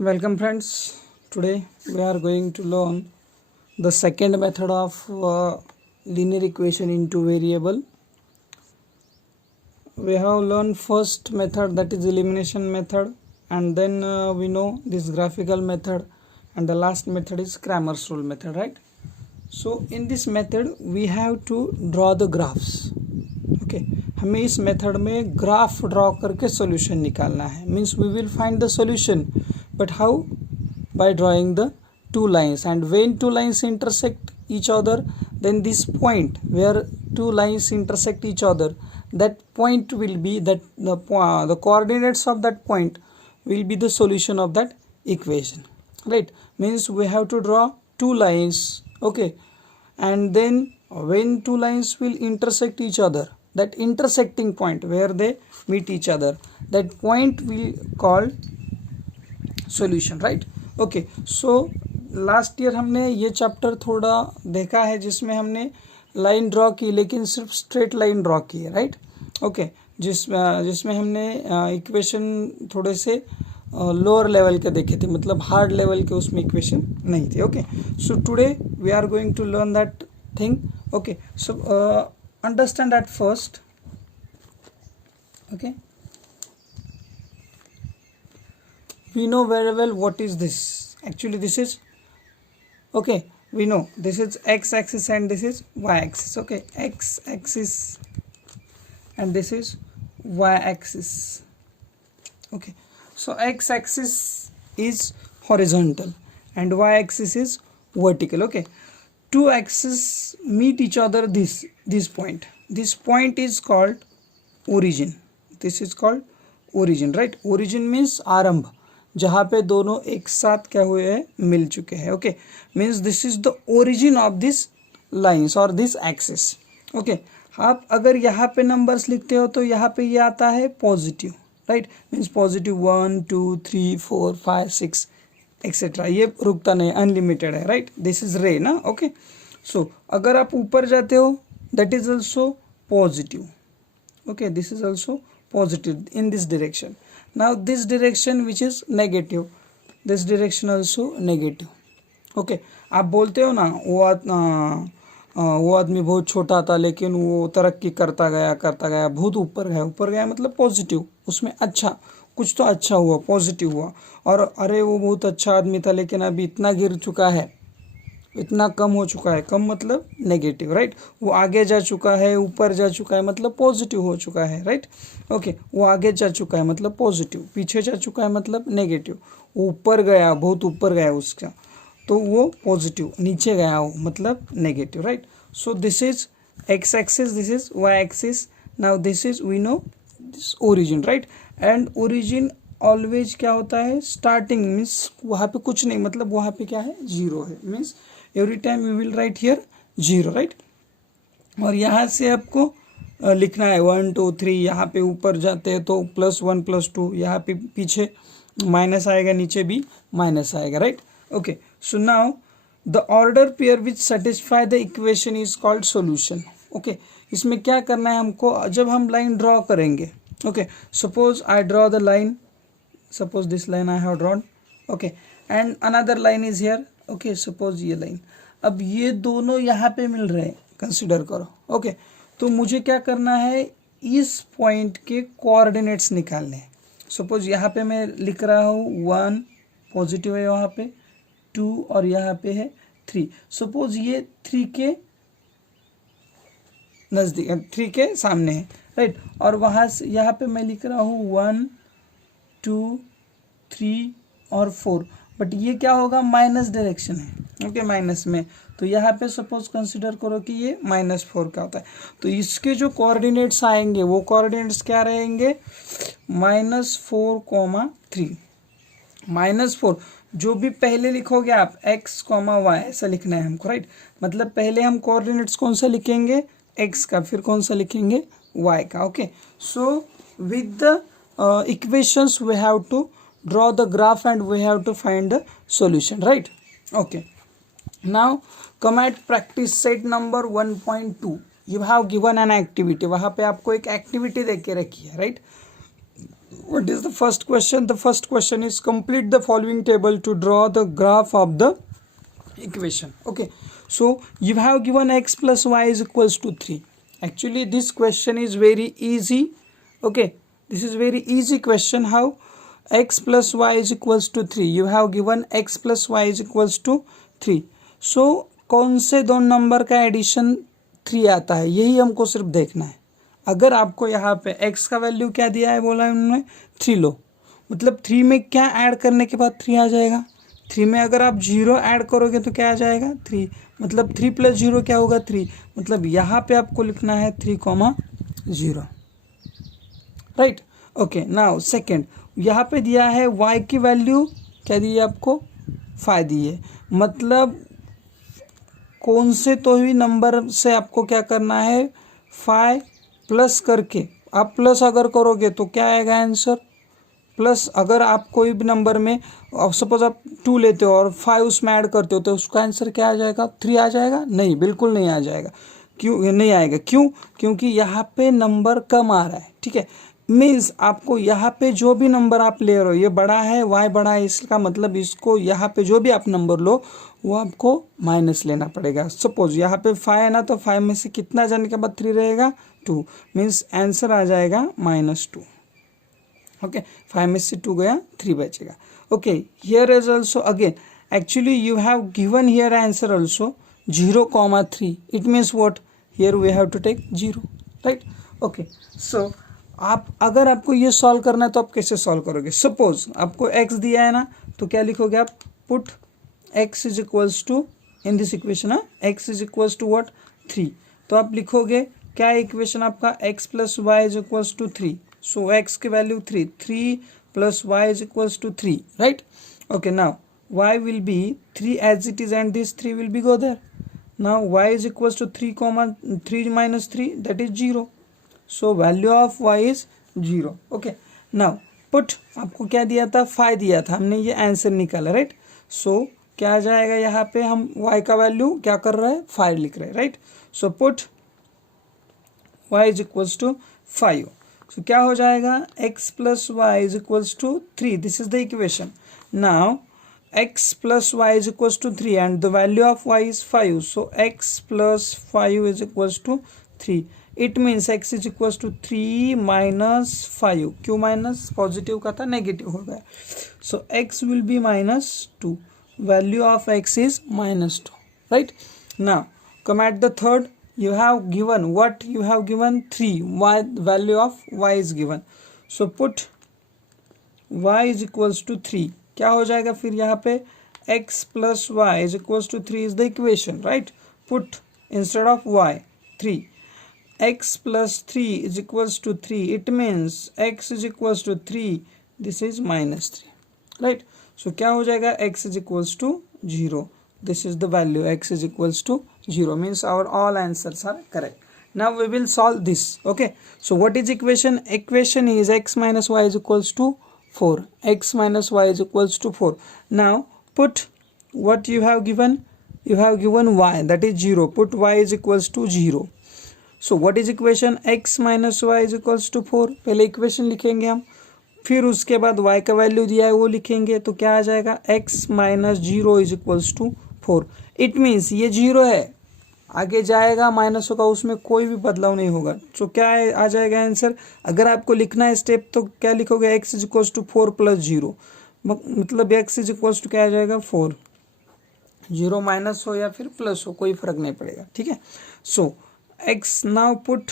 Welcome friends. Today we are going to learn the second method of linear equation into variable. We have learned first method, that is elimination method, and then we know this graphical method, and the last method is Cramer's rule method, right? So in this method we have to draw the graphs. Okay, हमें इस method में graph draw करके solution निकालना है. Means we will find the solution, but how? By drawing the two lines, and when two lines intersect each other, then this point where two lines intersect each other, that point will be that the coordinates of that point will be the solution of that equation, right? Means we have to draw two lines, okay, and then when two lines will intersect each other, that intersecting point where they meet each other, that point will call solution, right? Okay, so last year हमने ये chapter थोड़ा देखा है जिसमें हमने line draw की, लेकिन सिर्फ स्ट्रेट लाइन ड्रॉ की है, राइट? ओके, जिसमें हमने इक्वेशन थोड़े से लोअर लेवल के देखे थे, मतलब हार्ड लेवल के उसमें इक्वेशन नहीं थे. Okay, so today we are going to learn that thing. Okay, so understand that first. Okay, we know very well what is this. Actually this is, okay, we know this is x axis and this is y axis. Okay, x axis and this is y axis. Okay, so x axis is horizontal and y axis is vertical. Okay, two axes meet each other. This point is called origin. This is called origin, right? Origin means आरंभ, जहाँ पे दोनों एक साथ क्या हुए हैं, मिल चुके हैं. Okay, means this is the origin of this lines और दिस एक्सिस. ओके, आप अगर यहाँ पे नंबर्स लिखते हो तो यहाँ पे ये आता है positive, right? Means positive 1 2 3 4 5 6 etcetera, ये रुकता नहीं, अनलिमिटेड है, राइट? दिस इज रे ना. ओके, सो अगर आप ऊपर जाते हो that is also positive. Okay, this is also positive in this direction. Now this direction which is negative, this direction also negative. Okay, आप बोलते हो ना वो आदमी बहुत छोटा था लेकिन वो तरक्की करता गया बहुत ऊपर गया मतलब पॉजिटिव, उसमें अच्छा कुछ तो अच्छा हुआ, पॉजिटिव हुआ. और अरे वो बहुत अच्छा आदमी था लेकिन अभी इतना गिर चुका है, इतना कम हो चुका है, कम मतलब नेगेटिव, राइट? वो आगे जा चुका है, ऊपर जा चुका है मतलब पॉजिटिव हो चुका है, राइट? ओके, वो आगे जा चुका है मतलब पॉजिटिव, पीछे जा चुका है मतलब नेगेटिव, वो ऊपर गया, बहुत ऊपर गया उसका, तो वो पॉजिटिव, नीचे गया वो मतलब negative, right? So this is X axis, this is Y axis. Now this is, we know this origin, right? And origin always क्या होता है, स्टार्टिंग मीन्स वहाँ पे कुछ नहीं, मतलब वहाँ पे क्या है, जीरो है. Means every time we will write here zero, right? और यहाँ से आपको लिखना है 1 2 3. यहाँ पे ऊपर जाते हैं तो +1 +2, यहाँ पे पीछे माइनस आएगा, नीचे भी माइनस आएगा, right? Okay, so now the order pair which satisfy the equation is called solution. Okay, इसमें क्या करना है हमको, जब हम लाइन ड्रॉ करेंगे. Okay, suppose I draw the line, suppose this line I have drawn, okay, and another line is here. Okay, suppose ये line, अब ये दोनों यहाँ पे मिल रहे हैं, कंसिडर करो. ओके, तो मुझे क्या करना है, इस पॉइंट के कोऑर्डिनेट्स निकालने हैं. सपोज यहाँ पे मैं लिख रहा हूँ 1 पॉजिटिव है, यहाँ पे 2 और यहाँ पे है 3. सपोज ये 3 के नज़दीक, 3 के सामने है, राइट? और वहाँ से यहाँ पे मैं लिख रहा हूँ 1 2 3 और 4, बट ये क्या होगा, माइनस डायरेक्शन है. ओके, माइनस में, तो यहाँ पे सपोज कंसिडर करो कि ये -4 का होता है, तो इसके जो कोऑर्डिनेट्स आएंगे वो कोऑर्डिनेट्स क्या रहेंगे, -4, 3. -4 जो भी पहले लिखोगे आप x, y ऐसा लिखना है हमको, राइट? मतलब पहले हम कोऑर्डिनेट्स कौन सा लिखेंगे, x का, फिर कौन सा लिखेंगे, y का. Okay, so with the equations we have to draw the graph and we have to find the solution, right? Okay, now come at practice set number 1.2. You have given an activity, वहाँ पे आपको एक activity दे के रखी है, right? What is the first question? The first question is complete the following table to draw the graph of the equation. Okay, so you have given x plus y is equals to 3. Actually this question is very easy. Okay, this is very easy question. How? X plus y is equals to 3. You have given x plus y is equals to 3. So कौन से दो number का addition 3 आता है, यही हमको सिर्फ देखना है. अगर आपको यहाँ पे x का वैल्यू क्या दिया है, बोला है उन्होंने 3 लो, मतलब 3 में क्या ऐड करने के बाद 3 आ जाएगा. 3 में अगर आप 0 ऐड करोगे तो क्या आ जाएगा 3, मतलब 3 प्लस 0 क्या होगा 3, मतलब यहाँ पे आपको लिखना है 3,0. राइट. ओके, नाउ सेकेंड, यहाँ पे दिया है y की वैल्यू क्या दी है आपको 5 दी है, मतलब कौन से तो ही नंबर से आपको क्या करना है 5 प्लस करके, आप प्लस अगर करोगे तो क्या आएगा आंसर प्लस. अगर आप कोई भी नंबर में सपोज आप 2 लेते हो और 5 उसमें ऐड करते हो तो उसका आंसर क्या आ जाएगा 3 आ जाएगा. नहीं, बिल्कुल नहीं आ जाएगा. क्यों नहीं आएगा? क्यों? क्योंकि यहाँ पे नंबर कम आ रहा है. ठीक है, मीन्स आपको यहाँ पे जो भी नंबर आप ले रहे हो, ये बड़ा है y बड़ा है, इसका मतलब इसको यहाँ पे जो भी आप नंबर लो वो आपको माइनस लेना पड़ेगा. सपोज यहाँ पे 5 है ना, तो 5 में से कितना जाने के बाद 3 रहेगा 2, मीन्स आंसर आ जाएगा -2. ओके, 5 में से 2 गया 3 बचेगा. Okay, here is also again actually you have given here answer also 0,3. It means what, here we have to take 0. Right. Okay, so आप अगर आपको ये सॉल्व करना है तो आप कैसे सॉल्व करोगे. सपोज आपको x दिया है ना, तो क्या लिखोगे आप, put x is equals to in this equation, x is equals to what 3. तो आप लिखोगे क्या इक्वेशन आपका x plus y is equals to 3. So x की value 3 plus y is equals to 3. Right. Okay, now y will be 3 as it is and this 3 will be go there. Now y is equals to 3 minus 3 that is 0. So value of y is 0. Okay, now put आपको क्या दिया था 5 दिया था, हमने ये answer निकाला. Right. सो क्या आ जाएगा, यहाँ पे हम y का वैल्यू क्या कर रहे हैं 5 लिख रहे हैं. Right. So put y is equals to 5. So क्या हो जाएगा x plus y is equals to 3. This is the equation. Now x plus y is equals to 3 and the value of y is 5. So x plus 5 is equals to 3. It means x is equals to 3 minus 5. क्यों minus, positive का था negative हो गया. So x will be -2. Value of x is -2. Right. Now come at the third. You have given what? You have given 3. Y value of y is given. So put y is equals to 3. क्या हो जाएगा फिर यहाँ पे x plus y is equals to 3 is the equation, right? Put instead of y 3. X plus 3 is equals to 3. It means x is equals to 3. This is -3, right? So क्या हो जाएगा x is equals to 0. This is the value x is equals to 0, means our all answers are correct. Now we will solve this. Okay, so what is equation? Equation is x minus y is equals to 4. X minus y is equals to 4. Now put what you have given. You have given y, that is 0. Put y is equals to 0. So what is equation? X minus y is equals to 4. पहले equation लिखेंगे हम, फिर उसके बाद y का value दिया है वो लिखेंगे. तो क्या आ जाएगा x minus 0 is equals to 4. It means ये 0 है, आगे जाएगा माइनस होगा, उसमें कोई भी बदलाव नहीं होगा. तो क्या आ जाएगा आंसर. अगर आपको लिखना है स्टेप तो क्या लिखोगे, x is equals to 4 plus 0, मतलब x इज इक्वल्स टू क्या आ जाएगा 4. 0 माइनस हो या फिर प्लस हो कोई फर्क नहीं पड़ेगा. ठीक है. So x now put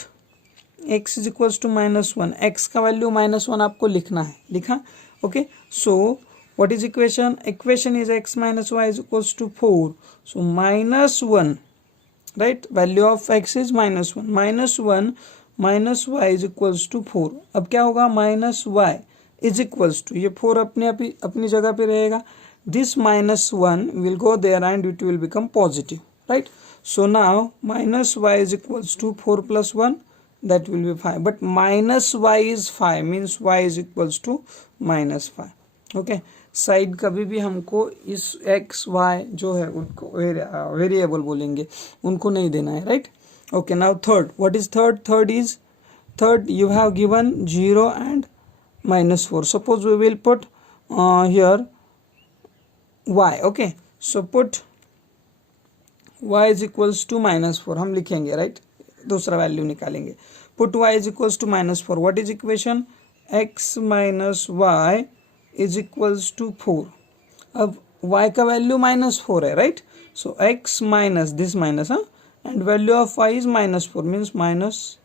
x is equals to -1. x का वैल्यू -1 आपको लिखना है. लिखा. Okay. So what is equation? Equation is x minus y is equals to 4. So -1, right? Value of x is -1. -1 minus y is equals to 4. अब क्या होगा, -y is equals to, ये 4 अपनी जगह पे रहेगा. This -1 will go there and it will become positive, right? So now -y is equals to 4 plus 1, that will be 5. But -y is 5, means y is equals to -5. Okay. Side कभी भी हमको इस x y जो है उनको variable बोलेंगे, उनको नहीं देना है. Right. Okay. Now third. What is third? Third you have given 0 and minus 4. Suppose we will put here y. Okay, so put y is equals to minus 4 हम लिखेंगे, राइट, दूसरा वैल्यू निकालेंगे. Put y is equals to minus 4. What is equation? x minus y is equals to 4. अब y का value minus 4 है, right. So x minus this minus, हाँ, and value of y is minus 4 means minus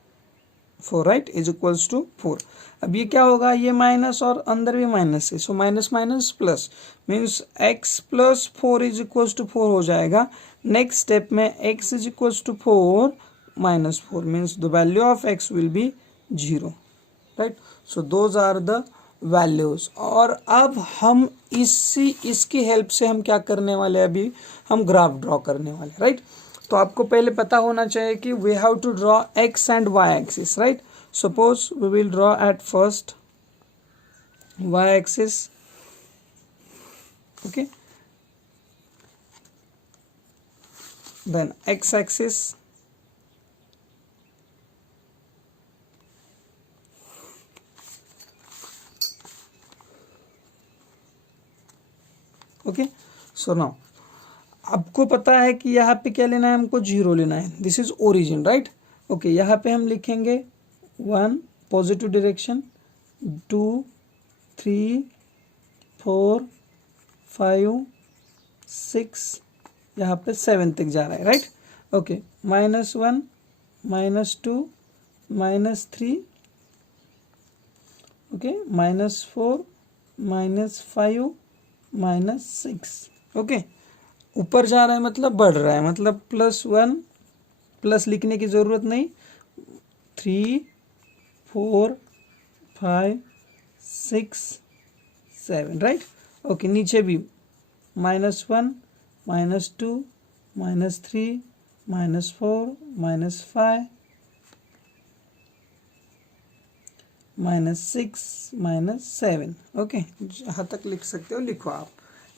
4, right, is equals to 4. अब ये क्या होगा? ये minus और अंदर भी माइनस है, so minus minus plus means x plus 4 is equals to 4 हो जाएगा. नेक्स्ट स्टेप में x is equals to 4 minus 4 means the value of x will be 0, right. So those are the values. और अब हम इसकी help से हम क्या करने वाले हैं? अभी हम ग्राफ ड्रॉ करने वाले, राइट. तो आपको पहले पता होना चाहिए कि we have to draw x and y axis, right. Suppose we will draw at first y axis, okay, then x axis, okay. So now आपको पता है कि यहाँ पे क्या लेना है? हमको 0 लेना है. This is origin, right. Okay, यहाँ पे हम लिखेंगे 1 पॉजिटिव डायरेक्शन, 2 3 4 5 6, यहाँ पे 7 तक जा रहा है, राइट. Okay, -1 -2 -3, okay, -4 -5 -6. ओके, ऊपर जा रहा है मतलब बढ़ रहा है, मतलब +1 प्लस लिखने की जरूरत नहीं. 3 4 5 6 7, राइट. ओके, नीचे भी -1 -2 -3 -4 -5 -6 -7. ओके, जहाँ तक लिख सकते हो लिखो आप,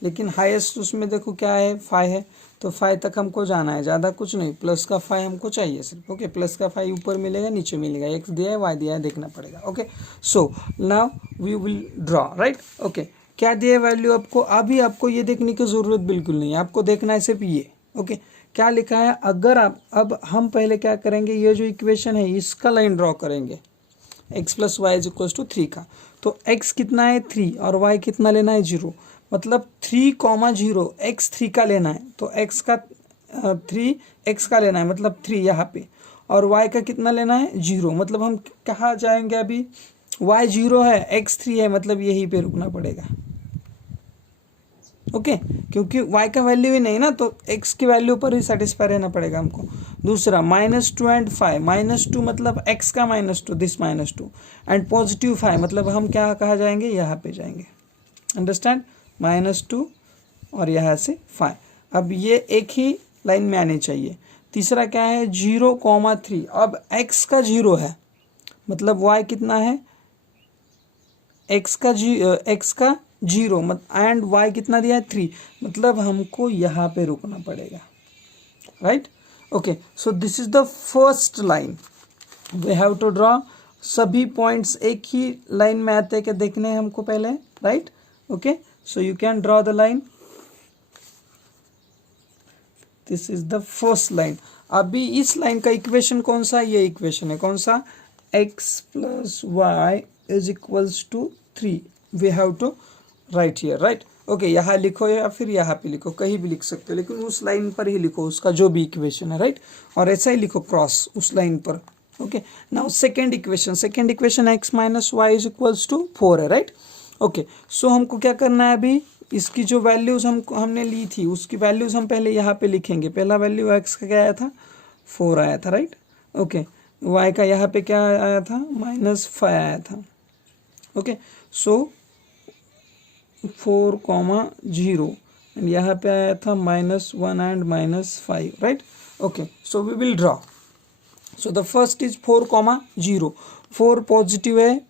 लेकिन हाईएस्ट उसमें देखो क्या है? 5 है, तो 5 तक हमको जाना है, ज़्यादा कुछ नहीं. प्लस का 5 हमको चाहिए सिर्फ. ओके, प्लस का 5 ऊपर मिलेगा, नीचे मिलेगा, x दिया है y दिया है, देखना पड़ेगा. Okay, so now we will draw, right. Okay, क्या दिया वैल्यू आपको? अभी आपको ये देखने की ज़रूरत बिल्कुल नहीं है, आपको देखना है सिर्फ ये. ओके, क्या लिखा है? अगर आप, अब हम पहले क्या करेंगे? ये जो इक्वेशन है इसका लाइन ड्रॉ करेंगे, x plus y is equals to 3 का. तो x कितना है? 3, और y कितना लेना है? 0. मतलब 3,0 x 3 का लेना है, तो x का 3 x का लेना है, मतलब 3 यहाँ पे, और y का कितना लेना है? 0. मतलब हम कहाँ जाएंगे अभी? y 0 है, x 3 है, मतलब यहीं पे रुकना पड़ेगा. ओके, क्योंकि y का वैल्यू ही नहीं ना, तो x की वैल्यू पर ही सेटिस्फाई रहना पड़ेगा हमको. दूसरा -2 एंड 5, -2 मतलब x का -2, दिस -2, एंड पॉजिटिव 5 मतलब हम क्या कहाँ जाएंगे? यहाँ पे जाएंगे. अंडरस्टैंड? -2 और यहाँ से 5. अब ये एक ही लाइन में आने चाहिए. तीसरा क्या है? 0,3. अब x का 0 है, मतलब y कितना है? x का 0 एंड y कितना दिया है? 3, मतलब हमको यहाँ पे रुकना पड़ेगा, right. Okay, so this is the first line we have to draw. सभी पॉइंट्स एक ही लाइन में आते हैं कि देखने हैं हमको पहले, right. Okay, so you can draw the line. This is the first line. अभी इस लाइन का इक्वेशन कौन सा? ये इक्वेशन है कौन सा? x plus y is equals to 3. We have to write here, right. Okay, यहाँ लिखो या फिर यहाँ पे लिखो, कहीं भी लिख सकते हो, लेकिन उस लाइन पर ही लिखो उसका जो भी इक्वेशन है, राइट. और ऐसा ही लिखो क्रॉस उस लाइन पर. Okay, now second equation x minus y is equals to 4 है, राइट. ओके, सो हमको क्या करना है अभी? इसकी जो वैल्यूज हमने ली थी उसकी वैल्यूज हम पहले यहाँ पे लिखेंगे. पहला वैल्यू x का क्या आया था? 4 आया था, राइट. ओके, y का यहाँ पे क्या आया था? -5 आया था. ओके, सो 4,0 एंड यहाँ पे आया था -1 and -5, right. Okay, so we will draw. So the first is 4,0. 4 positive है,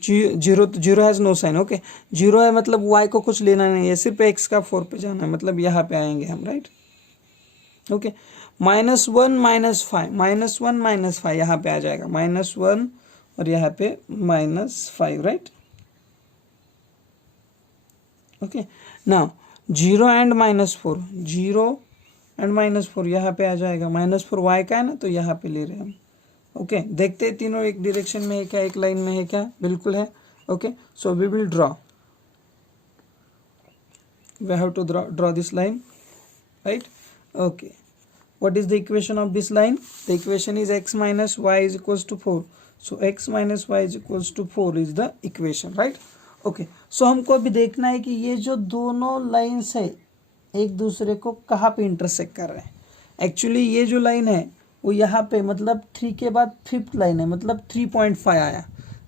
0 हैज़ नो साइन. ओके, 0 है मतलब y को कुछ लेना नहीं है, सिर्फ x का 4 पे जाना है, मतलब यहाँ पे आएंगे हम, राइट. ओके, -1 -5, -1 -5 यहाँ पे आ जाएगा. -1 और यहाँ पे -5, right. Okay, now 0 and -4, 0 and -4 यहाँ पे आ जाएगा। -4 y का है ना, तो यहाँ पे ले रहे हैं हम। ओके, देखते हैं तीनों एक डायरेक्शन में है क्या, एक लाइन में है क्या, बिल्कुल है। Okay, so we will draw, we have to draw this line, right. Okay, what is the equation of this line? The equation is x minus y is equals to 4. So x minus y is equals to 4 is the equation, right? Okay, so हमको अभी देखना है कि ये जो दोनों lines है एक दूसरे को कहाँ पे इंटरसेक्ट कर रहे हैं। एक्चुअली ये जो लाइन है वो यहाँ पे मतलब 3 के बाद 5th लाइन है, मतलब 3.5 आया।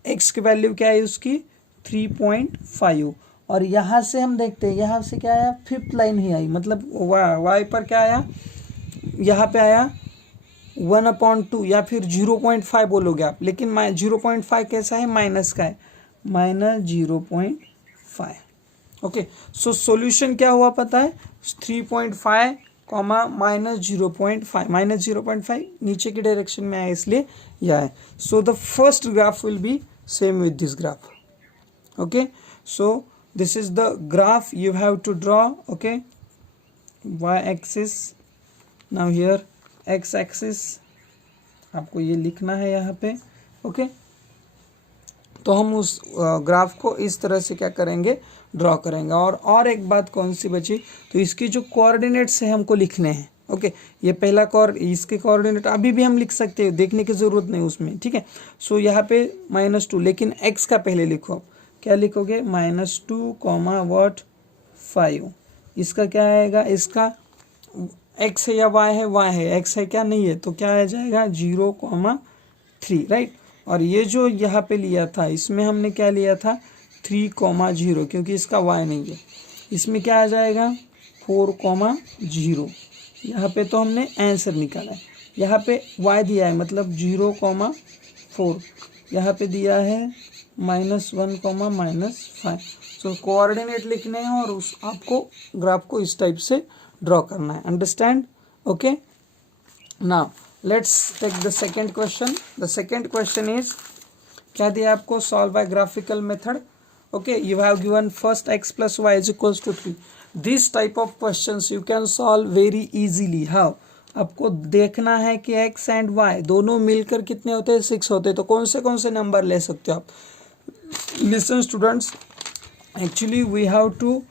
x की वैल्यू क्या है उसकी 3.5, और यहाँ से हम देखते हैं यहाँ से क्या आया 5th लाइन ही आई, मतलब y पर क्या आया, यहाँ पे आया 1/2 या फिर 0.5 बोलोगे आप, लेकिन 0.5 कैसा है, माइनस का है, -0.5। ओके, सो सॉल्यूशन क्या हुआ पता है, 3.5 कॉमा -0.5, -0.5 नीचे की डायरेक्शन में आया इसलिए यह है। So the first graph will be same with this graph. Okay, so this is the graph you have to draw. Okay, y axis, now here x axis आपको ये लिखना है यहाँ पे। ओके, तो हम उस ग्राफ को इस तरह से क्या करेंगे, ड्रॉ करेंगे। और एक बात कौन सी बची, तो इसकी जो कोऑर्डिनेट्स है हमको लिखने हैं। ओके, ये पहला इसके कोऑर्डिनेट अभी भी हम लिख सकते हैं, देखने की ज़रूरत नहीं उसमें, ठीक है। सो यहाँ पे -2, लेकिन x का पहले लिखो। आप क्या लिखोगे, -2 कॉमा वॉट 5, इसका क्या आएगा, इसका x है या y है, y है, x है क्या, नहीं है, तो क्या आ जाएगा 0,3, राइट। और ये जो यहाँ पे लिया था इसमें हमने क्या लिया था 3,0, क्योंकि इसका y नहीं है। इसमें क्या आ जाएगा 4,0, यहाँ पे तो हमने आंसर निकाला है। यहाँ पे y दिया है मतलब 0,4, यहाँ पे दिया है -1, -5। सो कोऑर्डिनेट लिखने हैं और उस आपको ग्राफ को इस टाइप से ड्रॉ करना है, understand. Okay, now let's take the second question. The second question is क्या दिया आपको, solve by graphical method. Okay, you have given first x plus y is equals to 3। This type of questions you can solve very easily. How, आपको देखना है कि x and y दोनों मिलकर कितने होते हैं, 6 होते हैं। तो कौन से नंबर ले सकते हो आप। Listen students, actually we have to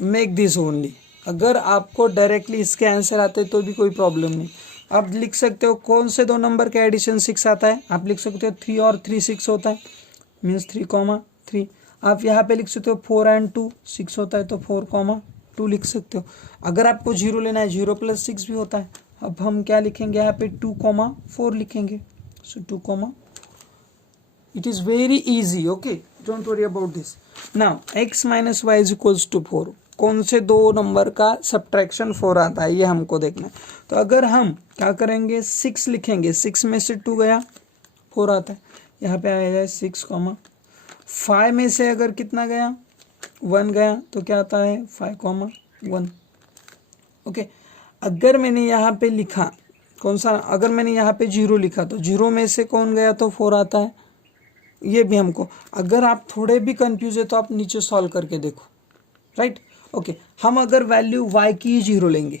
make this only. अगर आपको डायरेक्टली इसके आंसर आते तो भी कोई प्रॉब्लम नहीं। आप लिख सकते हो कौन से दो नंबर का एडिशन 6 आता है, आप लिख सकते हो 3 और 3 6 होता है, मीन्स 3,3। आप यहाँ पे लिख सकते हो 4 एंड 2 6 होता है, तो 4,2 लिख सकते हो। अगर आपको 0 लेना है, 0 + 6 भी होता है। अब हम क्या लिखेंगे यहाँ पे 2,4 लिखेंगे। So 2, it is very easy. Okay, don't worry about this. Now x - y is equals to 4, कौन से दो नंबर का सब्ट्रैक्शन 4 आता है ये हमको देखना है। तो अगर हम क्या करेंगे 6 लिखेंगे, 6 में से 2 गया 4 आता है, यहाँ पे आ जाए 6, 5 में से अगर कितना गया 1 गया तो क्या आता है 5,1। ओके, अगर मैंने यहाँ पे लिखा कौन सा, अगर मैंने यहाँ पे 0 लिखा तो 0 में से कौन गया तो 4 आता है, ये भी हमको। अगर आप थोड़े भी कंफ्यूज है तो आप नीचे सॉल्व करके देखो, राइट। ओके, हम अगर वैल्यू y की 0 लेंगे,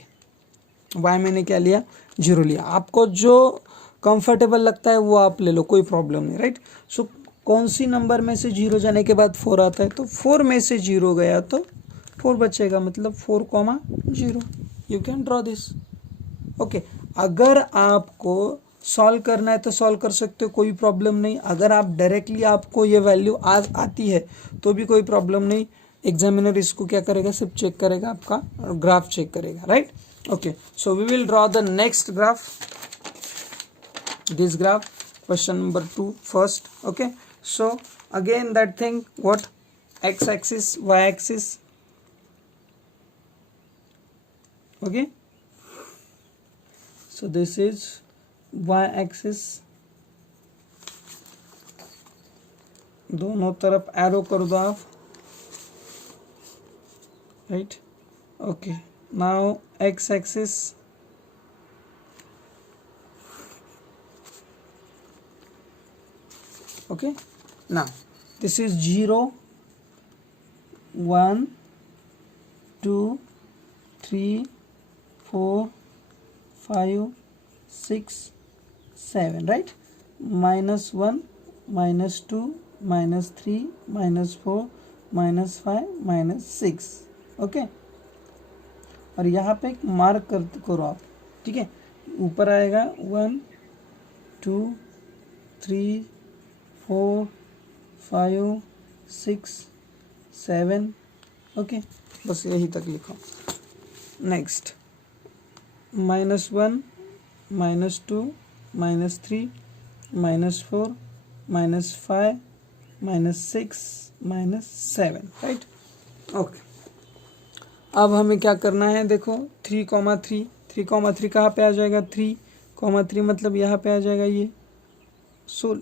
y मैंने क्या लिया 0 लिया, आपको जो कंफर्टेबल लगता है वो आप ले लो, कोई प्रॉब्लम नहीं, राइट। सो कौन सी नंबर में से 0 जाने के बाद 4 आता है, तो 4 में से 0 गया तो 4 बचेगा, मतलब 4,0। You can draw this. Okay, अगर आपको सॉल्व करना है तो सॉल्व कर सकते हो, कोई प्रॉब्लम नहीं। अगर आप डायरेक्टली आपको ये वैल्यू आज आती है तो भी कोई प्रॉब्लम नहीं। एग्जामिनर इसको क्या करेगा, सिर्फ चेक करेगा, आपका ग्राफ चेक करेगा, right. Okay, so we will draw the next graph, this graph, question number 2 first. Okay, so again that thing, what, x axis, y axis. Okay, so this is y axis, दोनों तरफ arrow कर दो आप, right. Okay, now x axis, Okay, now this is 0, 1, 2, 3, 4, 5, 6, 7, right? -1, -2, -3, -4, -5, -6, okay. और यहाँ पे एक mark करो आप, ठीक है। ऊपर आएगा 1, 2, 3, 4, 5, 6, 7, ओके, बस यही तक लिखो। Next -1, -2, -3, -4, -5, -6, -7, right, okay. अब हमें क्या करना है, देखो 3,3, 3,3 कहाँ पे आ जाएगा, 3,3 मतलब यहाँ पे आ जाएगा ये। सो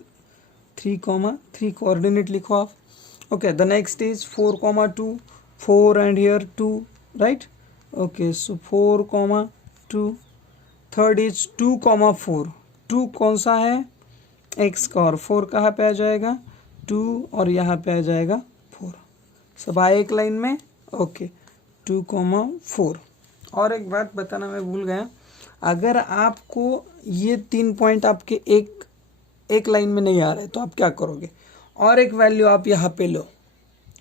3,3 कोऑर्डिनेट लिखो आप, okay. The next is 4,2, 4 and here 2, right, okay. So 4,2, third is 2,4, 2 कौन सा है, x का, और 4 कहाँ पे आ जाएगा, 2, और यहाँ पे आ जाएगा 4, सब आए एक लाइन में, ओके। 2,4। और एक बात बताना मैं भूल गया, अगर आपको ये 3 पॉइंट आपके एक लाइन में नहीं आ रहे तो आप क्या करोगे, और एक वैल्यू आप यहाँ पे लो,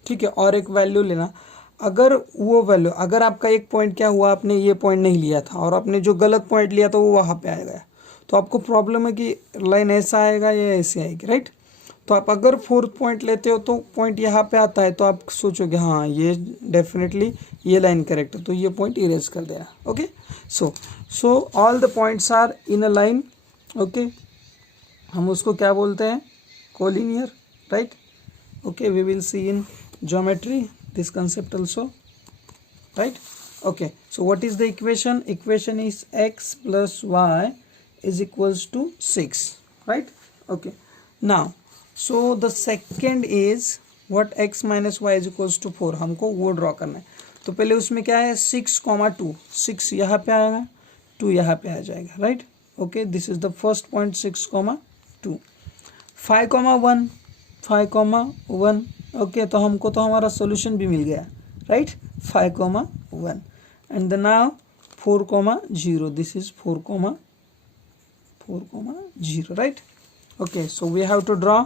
ठीक है, और एक वैल्यू लेना। अगर वो वैल्यू, अगर आपका एक पॉइंट क्या हुआ, आपने ये पॉइंट नहीं लिया था और आपने जो गलत पॉइंट लिया था वो वहाँ पे आ गया, तो आपको प्रॉब्लम है कि लाइन ऐसा आएगा या ऐसे आएगी, राइट। तो आप अगर 4th पॉइंट लेते हो तो पॉइंट यहाँ पे आता है, तो आप सोचोगे हाँ ये डेफिनेटली ये लाइन करेक्ट है, तो ये पॉइंट इरेज कर देना, okay. So all the points are in a line, okay. हम उसको क्या बोलते हैं, collinear, right, okay. We will see in geometry this concept also, right, okay। So what is the equation, equation is x plus y is equals to 6, right, okay। Now so the second is what, x minus y is equals to 4, हमको वो draw करना है। तो पहले उसमें क्या है, 6,2, 6 यहाँ पे आएगा, 2 यहाँ पे आ जाएगा, right, okay. This is the first point, 6,2, 5,1, 5,1, okay. तो हमको तो हमारा सॉल्यूशन भी मिल गया, right, 5,1, and then now 4,0, this is 4,0, right, okay. So we have to draw,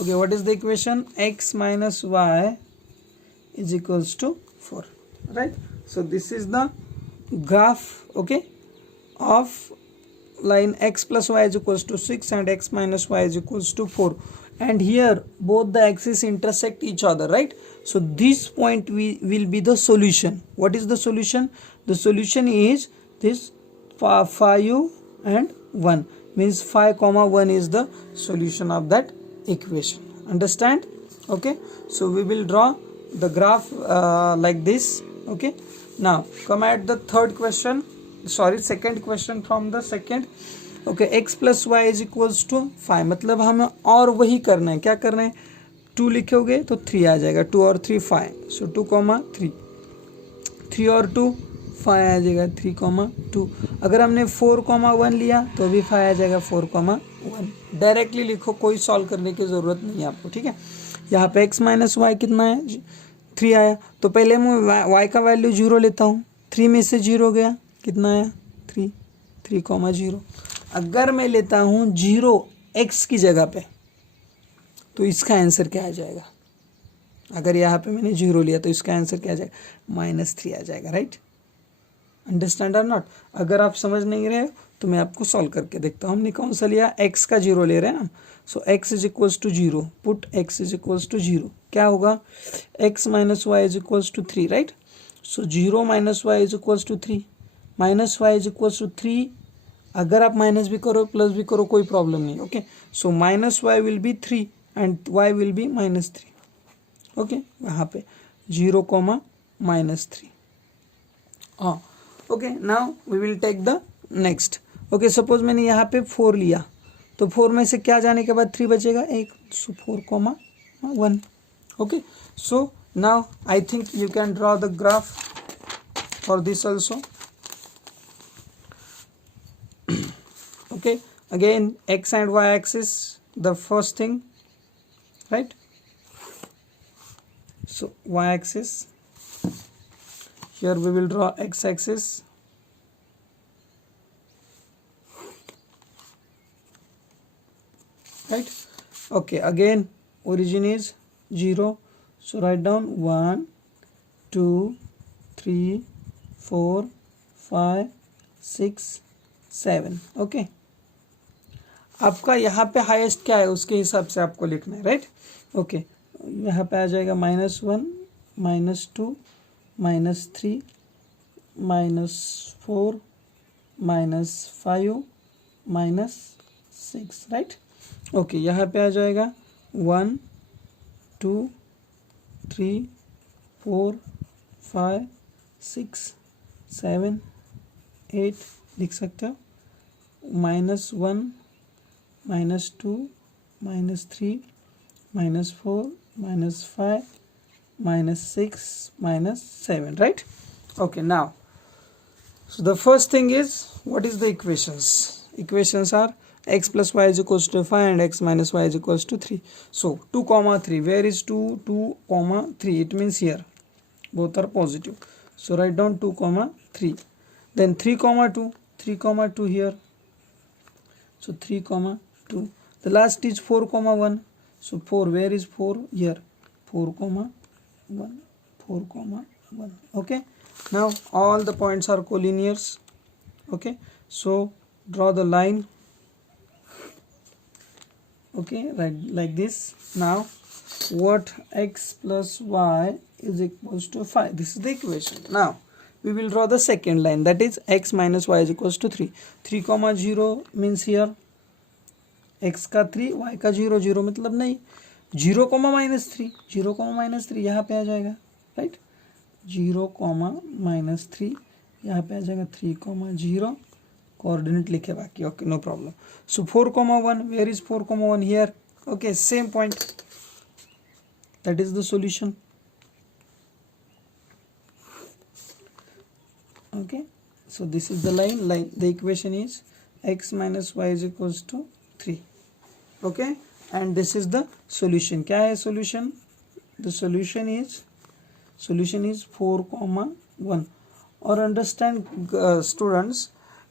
okay, what is the equation, x minus y is equals to 4, right। So this is the graph, okay, of line x plus y is equals to 6 and x minus y is equals to 4, and here both the axes intersect each other, right। So this point will be the solution. What is the solution, the solution is this 5 and 1, means 5,1 is the solution of that equation, understand, okay। So we will draw the graph like this, okay। Now come at the third question, sorry, second question from the second, okay। x plus y is equals to 5, मतलब हमें और वही करना है, क्या करना है, 2 लिखोगे तो 3 आ जाएगा, 2 और 3 5, सो 2,3, 3 और 2 5 आ जाएगा, 3,2। अगर हमने 4,1 लिया तो भी 5 आ जाएगा, 4,1। डायरेक्टली लिखो, कोई सॉल्व करने की ज़रूरत नहीं है आपको, ठीक है। यहाँ पे x माइनस वाई कितना है, 3 आया, तो पहले मैं y का वैल्यू 0 लेता हूँ, 3 में से 0 गया, कितना आया, 3, 3,0। अगर मैं लेता हूँ 0 x की जगह पे, तो इसका आंसर क्या आ जाएगा, अगर यहाँ पे मैंने 0 लिया तो इसका आंसर क्या आ जाएगा, -3 आ जाएगा, राइट, अंडरस्टैंड और नॉट। अगर आप समझ नहीं रहे तो मैं आपको सॉल्व करके देखता हूँ। हमने कौन सा लिया, x का 0 ले रहे हैं ना, so x is equals to 0, put x is equals to 0, क्या होगा, x minus y is equals to 3, right. So 0 minus y is equals to 3, minus y is equals to 3, अगर आप माइनस भी करो प्लस भी करो कोई प्रॉब्लम नहीं, okay. So minus y will be 3 and y will be -3, okay. यहाँ पे 0, -3, हाँ, okay. Now we will take the next, okay. Suppose मैंने यहाँ पे 4 लिया, तो 4 में से क्या जाने के बाद 3 बचेगा, 1, सो 4,1, okay. So now I think you can draw the graph for this also, Okay, again x and y axis, the first thing, right? So y axis, here we will draw x axis, right? Okay, again origin is 0, so write down 1 2 3 4 5 6 7. Okay, आपका यहाँ पे highest क्या है उसके हिसाब से आपको लिखना है, राइट? ओके, यहाँ पे आ जाएगा -1 -2 -3 -4 -5 -6, राइट? ओके, यहाँ पे आ जाएगा 1 2 3 4 5 6 7 8 लिख सकते हो, -1 -2 -3 -4 -5 -6 -7, right? Okay, now so the first thing is, what is the equations? Equations are x plus y is equals to 5 and x minus y is equals to 3. So 2 comma 3, where is 2 comma 3? It means here both are positive, so write down 2 comma 3. Then 3 comma 2 here, so 3 comma 2. The last is 4 comma 1, so 4, where is 4? Here, 4 comma 1, 4 comma 1. Okay, now all the points are collinears. Okay, so draw the line. Okay, right, like this. Now what x plus y is equals to 5, this is the equation. Now we will draw the second line, that is x minus y is equals to 3. 3 comma 0 means here x का 3 y का 0, 0 मतलब नहीं, 0 comma -3, 0 comma -3 यहाँ पे आ जाएगा, right? 0 comma -3 यहाँ पे आ जाएगा, 3 comma 0 कोऑर्डिनेट लिखे बाकी. Okay, no problem. So 4 comma 1, where is 4 comma 1? Here. Okay, same point, that is the solution. Okay, so this is the line. The equation is x minus y is equals to 3. Okay, and this is the solution. क्या है solution? The solution is 4 comma 1. और understand students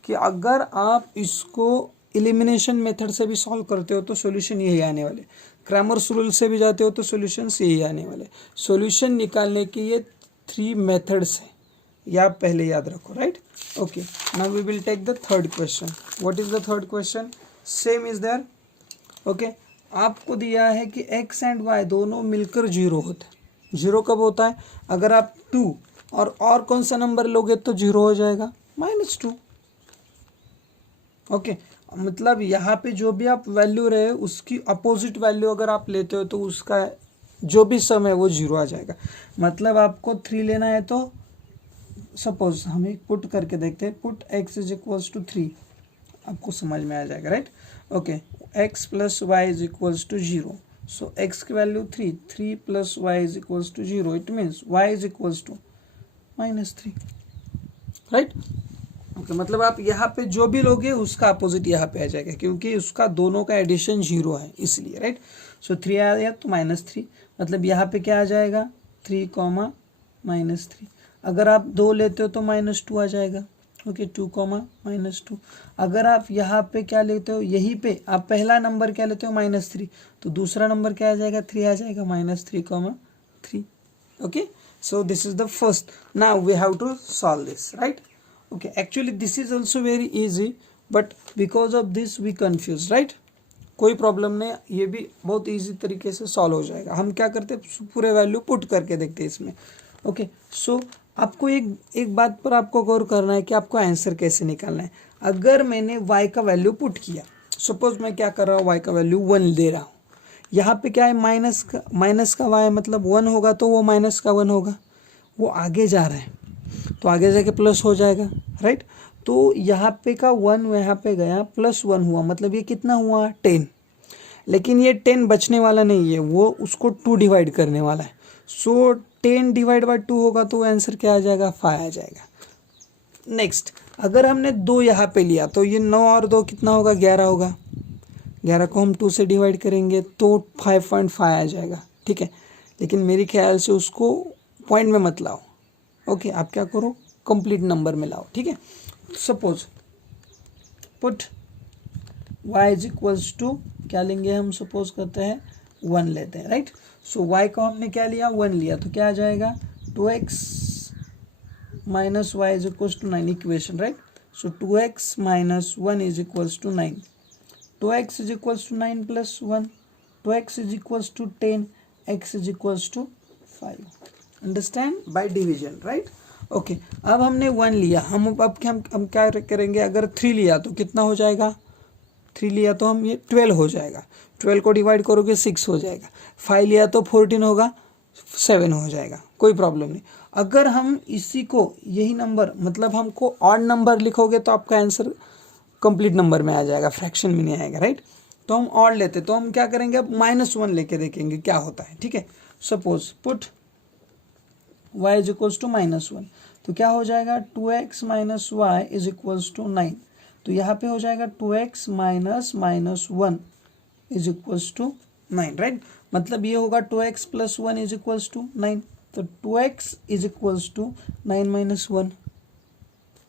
कि अगर आप इसको elimination method से भी solve करते हो तो सॉल्यूशन यही आने वाले, क्रैमर्स रूल से भी जाते हो तो सॉल्यूशंस यही आने वाले. सॉल्यूशन निकालने के ये 3 मेथड्स हैं, या पहले याद रखो, right? Okay, now we will take the third question. What is the third question? Same is there. Okay, आपको दिया है कि x एंड y दोनों मिलकर 0 होता है. 0 कब होता है? अगर आप 2 और कौन सा नंबर लोगे तो 0 हो जाएगा, -2. ओके, मतलब यहाँ पे जो भी आप वैल्यू रहे उसकी अपोजिट वैल्यू अगर आप लेते हो तो उसका जो भी सम है वो 0 आ जाएगा. मतलब आपको 3 लेना है तो सपोज हम एक पुट करके देखते हैं, put x is equals to 3, आपको समझ में आ जाएगा, right? Okay, x plus y is equals to 0, so x की value 3, 3 plus y is equals to 0, it means y is equals to -3, right? Okay, मतलब आप यहाँ पे जो भी लोगे उसका अपोजिट यहाँ पे आ जाएगा, क्योंकि उसका दोनों का एडिशन 0 है इसलिए, राइट? सो 3 आया तो -3, मतलब यहाँ पे क्या आ जाएगा, 3 कॉमा -3. अगर आप 2 लेते हो तो -2 आ जाएगा. Okay, 2 comma -2. अगर आप यहाँ पे क्या लेते हो, यहीं पे आप पहला नंबर क्या लेते हो, -3, तो दूसरा नंबर क्या आ जाएगा, 3 आ जाएगा, -3 comma 3. Okay, so this is the first. Now we have to solve this, right? Okay, actually this is also very easy, but because of this we confuse, right? कोई प्रॉब्लम नहीं, ये भी बहुत इजी तरीके से सॉल्व हो जाएगा. हम क्या करते हैं, पूरे वैल्यू पुट करके देखते हैं इसमें. ओके, सो आपको एक बात पर आपको गौर करना है कि आपको आंसर कैसे निकालना है. अगर मैंने y का वैल्यू पुट किया, सपोज मैं क्या कर रहा हूँ, y का वैल्यू 1 दे रहा हूँ, यहाँ पे क्या है, माइनस का y मतलब 1 होगा तो वो माइनस का 1 होगा, वो आगे जा रहा है तो आगे जाके प्लस हो जाएगा, राइट? तो यहाँ पे का 1 यहाँ पे गया, +1 हुआ, मतलब ये कितना हुआ, 10. लेकिन ये 10 बचने वाला नहीं है, वो उसको 2 डिवाइड करने वाला है. सो 10 डिवाइड बाय 2 होगा तो आंसर क्या आ जाएगा, 5 आ जाएगा. नेक्स्ट अगर हमने 2 यहाँ पे लिया तो ये 9 और 2 कितना होगा, 11 होगा। 11 को हम 2 से डिवाइड करेंगे तो 5.5 आ जाएगा, ठीक है। लेकिन मेरे ख्याल से उसको पॉइंट में मत लाओ, ओके। आप क्या करो, कंप्लीट नंबर में लाओ, ठीक है। Suppose put y is equals to क्या लेंगे हम, सपोज करते हैं 1 लेते हैं, राइट। सो y को हमने क्या लिया, 1 लिया, तो क्या आ जाएगा 2x minus y is equals to 9 equation, right. So 2x minus 1 is equals to 9, 2x is equals to 9 plus 1, 2x is equals to 10, x is equals to 5। Understand, by division, right, okay. अब हमने 1 लिया, हम क्या करेंगे, अगर 3 लिया तो कितना हो जाएगा, 3 लिया तो हम ये 12 हो जाएगा, 12 को डिवाइड करोगे 6 हो जाएगा, 5 लिया तो 14 होगा, 7 हो जाएगा, कोई प्रॉब्लम नहीं। अगर हम इसी को यही नंबर मतलब हमको ऑड नंबर लिखोगे तो आपका आंसर कंप्लीट नंबर में आ जाएगा, फ्रैक्शन में नहीं आएगा, राइट। तो हम ऑड लेते, तो हम क्या करेंगे, अब -1 लेके देखेंगे क्या होता है, ठीक है। Suppose put y is equals to -1, तो क्या हो जाएगा 2x minus y is equals to 9, तो यहाँ पे हो जाएगा 2x minus -1 is equals to 9, right. मतलब ये होगा 2x plus 1 is equals to 9, तो 2x is equals to 9 minus 1,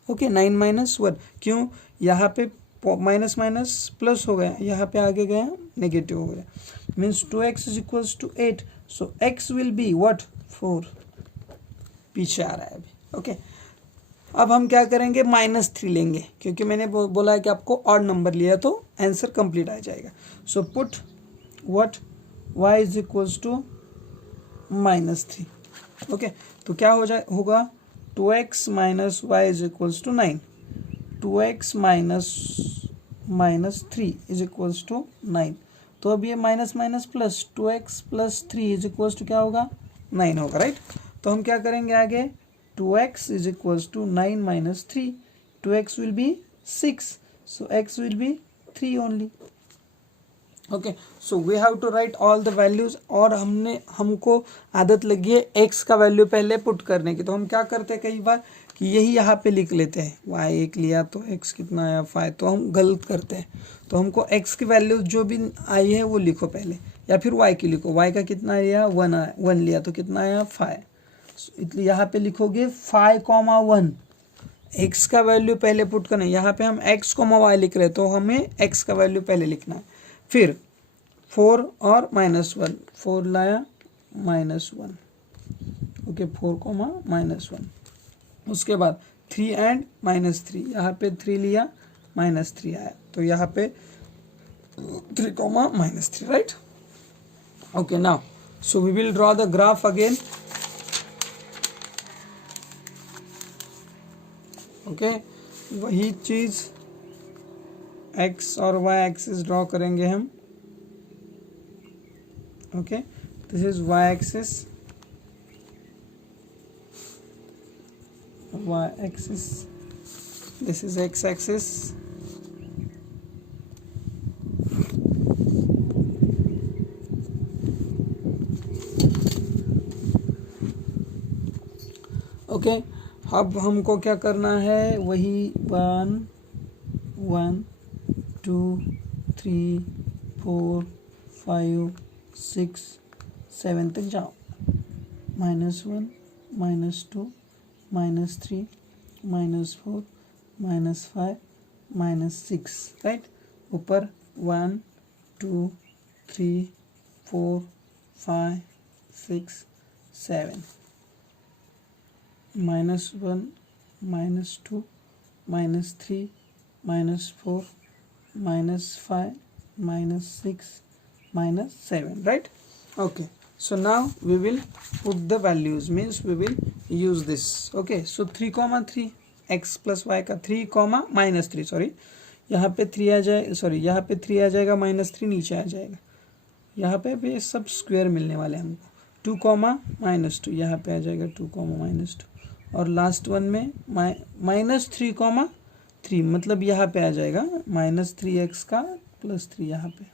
okay. 9 minus 1 क्यों, यहाँ पे माइनस माइनस प्लस हो गया, यहाँ पे आगे गया नेगेटिव हो गया, means 2x is equals to 8, so x will be what 4, पीछे आ रहा है अभी, ओके। अब हम क्या करेंगे, -3 लेंगे, क्योंकि मैंने बोला है कि आपको ऑड नंबर लिया तो आंसर कंप्लीट आ जाएगा। So put what y is equals to -3, okay. तो क्या होगा 2x minus y is equals to 9, 2x minus 3 is equals to 9, तो अब ये minus minus plus 2x plus 3 is equals to क्या होगा 9 होगा, राइट। तो हम क्या करेंगे आगे, 2x is equals to 9 minus 3, 2x will be 6, so x will be 3 only, okay. So we have to write all the values, और हमको आदत लगी है x का वैल्यू पहले पुट करने की, तो हम क्या करते हैं कई बार कि यही यहाँ पे लिख लेते हैं, y 1 लिया तो x कितना आया 5, तो हम गलत करते हैं। तो हमको x की वैल्यू जो भी आई है वो लिखो पहले, या फिर y की लिखो, y का कितना आया 1 लिया तो कितना आया 5, इसलिए यहाँ पे लिखोगे 5,1, x का वैल्यू पहले पुट करना है। यहाँ पे हम x, y लिख रहे हैं तो हमें x का वैल्यू पहले लिखना है, फिर 4 और -1, 4 लाया -1, ओके, 4, -1, उसके बाद 3 एंड -3, यहाँ पे 3 लिया -3 आया, तो यहाँ पे 3, -3, right, okay. Now so we will draw the graph again, okay. वही चीज x और y एक्सिस ड्रॉ करेंगे हम, okay. This is y axis, this is x axis, okay. अब हमको क्या करना है, वही 1 1 2 3 4 5 6 7 तक जाओ, -1 -2 -3 -4 -5 -6, राइट। ऊपर 1 2 3 4 5 6 7, -1 -2 -3 -4 -5 -6 -7, right? Okay, so now we will put the values, means we will use this. Okay, so 3,3 x plus y का 3, -3, सॉरी यहाँ पे 3 आ जाए, सॉरी यहाँ पे 3 आ जाएगा, -3 नीचे आ जाएगा, यहाँ पे भी सब स्क्वायर मिलने वाले हैं हमको। 2, -2 यहाँ पे आ जाएगा, 2, -2, और लास्ट वन में -3, मतलब यहाँ पे आ जाएगा -3x का +3 यहाँ पे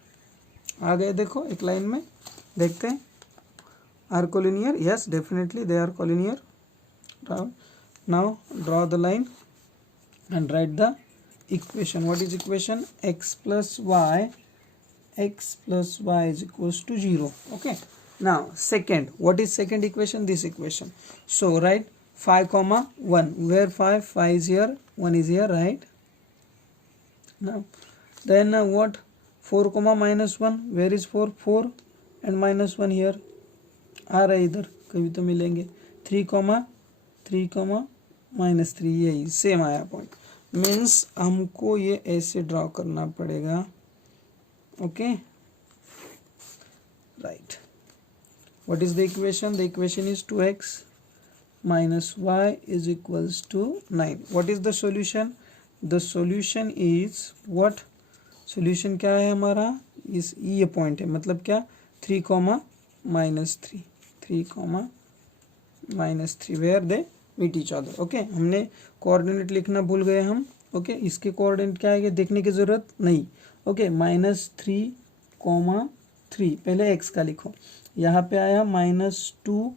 आ गए। देखो एक लाइन में देखते हैं, are collinear, yes definitely they are collinear. Now draw the line, and write the equation. What is equation? X plus y is equals to 0. Okay, now second, what is second equation? This equation. So write 5 comma 1. Where 5 is here, 1 is here, right? Now then what? 4 comma minus 1. Where is 4 and minus 1 here आ रहा है, इधर कभी तो मिलेंगे. 3 comma minus 3, यही same आया point. Means हमको ये ऐसे ड्रॉ करना पड़ेगा. Okay, right. What is the equation? The equation is 2x minus y is equals to 9. what is the solution? the solution is what? solution क्या है हमारा? इस ये पॉइंट है, मतलब क्या? 3 comma minus 3 where they meet each other. Okay, हमने coordinate लिखना भूल गए हम. ओके, इसके कोऑर्डिनेट क्या है देखने की जरूरत नहीं. ओके, -3, पहले x का लिखो. यहाँ पे आया -2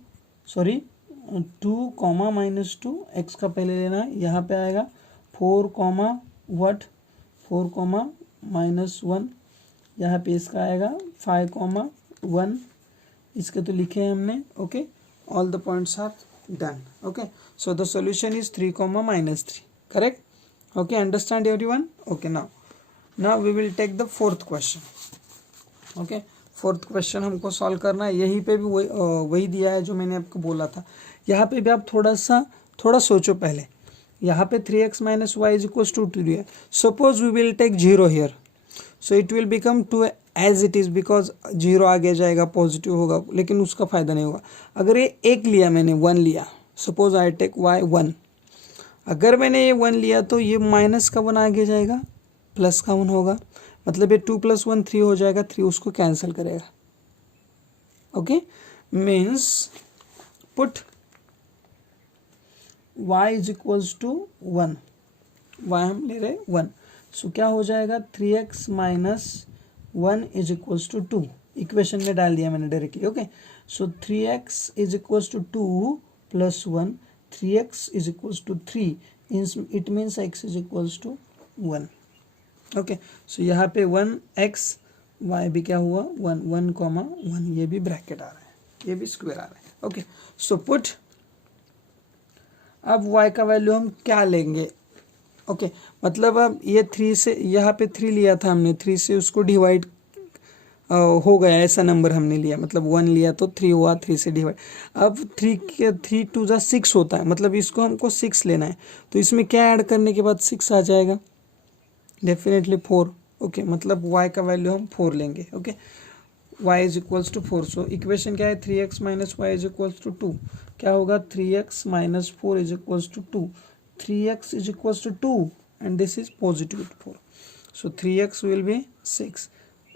-2 x का पहले लेना है. यहाँ पे आएगा 4 -1. यहाँ पे इसका आएगा 5 1. इसके तो लिखे हैं हमने. Okay, all the points are done. okay, so the solution is 3 -3. correct? okay, understand everyone? okay, now we will take the fourth question. okay, fourth question हमको सॉल्व करना है. यहीं पे भी वही दिया है जो मैंने आपको बोला था. यहाँ पे भी आप थोड़ा सोचो पहले. यहाँ पे 3x minus y is equals to 2 है. Suppose we will take 0 here, so it will become 2 as it is, because 0 आगे जाएगा, पॉजिटिव होगा, लेकिन उसका फ़ायदा नहीं होगा. अगर ये 1 लिया, मैंने 1 लिया, सपोज आई टेक y 1. अगर मैंने ये 1 लिया तो ये माइनस का 1 आगे जाएगा, प्लस का 1 होगा, मतलब ये 2 + 1 3 हो जाएगा. 3 उसको कैंसिल करेगा. Okay, means put y is equals to 1. y हम ले रहे 1. सो क्या हो जाएगा? 3x - 1 is equals to 2. Equation में डाल दिया मैंने directly. Okay, so 3x is equals to 2 + 1. 3x is equals to 3. It means x is equals to 1. Okay, so यहाँ पे 1x, y भी क्या हुआ? 1 1, ये भी ब्रैकेट आ रहा है, ये भी स्क्वायर आ रहा है. Okay, so put. अब y का वैल्यू हम क्या लेंगे? ओके, मतलब अब ये 3 से, यहाँ पे 3 लिया था हमने, 3 से उसको डिवाइड हो गया, ऐसा नंबर हमने लिया, मतलब 1 लिया तो 3 हुआ, 3 से डिवाइड. अब 3 2 जा 6 होता है, मतलब इसको हमको 6 लेना है. तो इसमें क्या ऐड करने के बाद 6 आ जाएगा? डेफिनेटली 4. ओके, मतलब y का वैल्यू हम 4 लेंगे. Okay, y is equals to 4. So equation क्या है? 3x - y is equals to 2. क्या होगा? 3x - 4 is equals to 2. 3x is equals to 2 and this is positive 4. So 3x will be 6,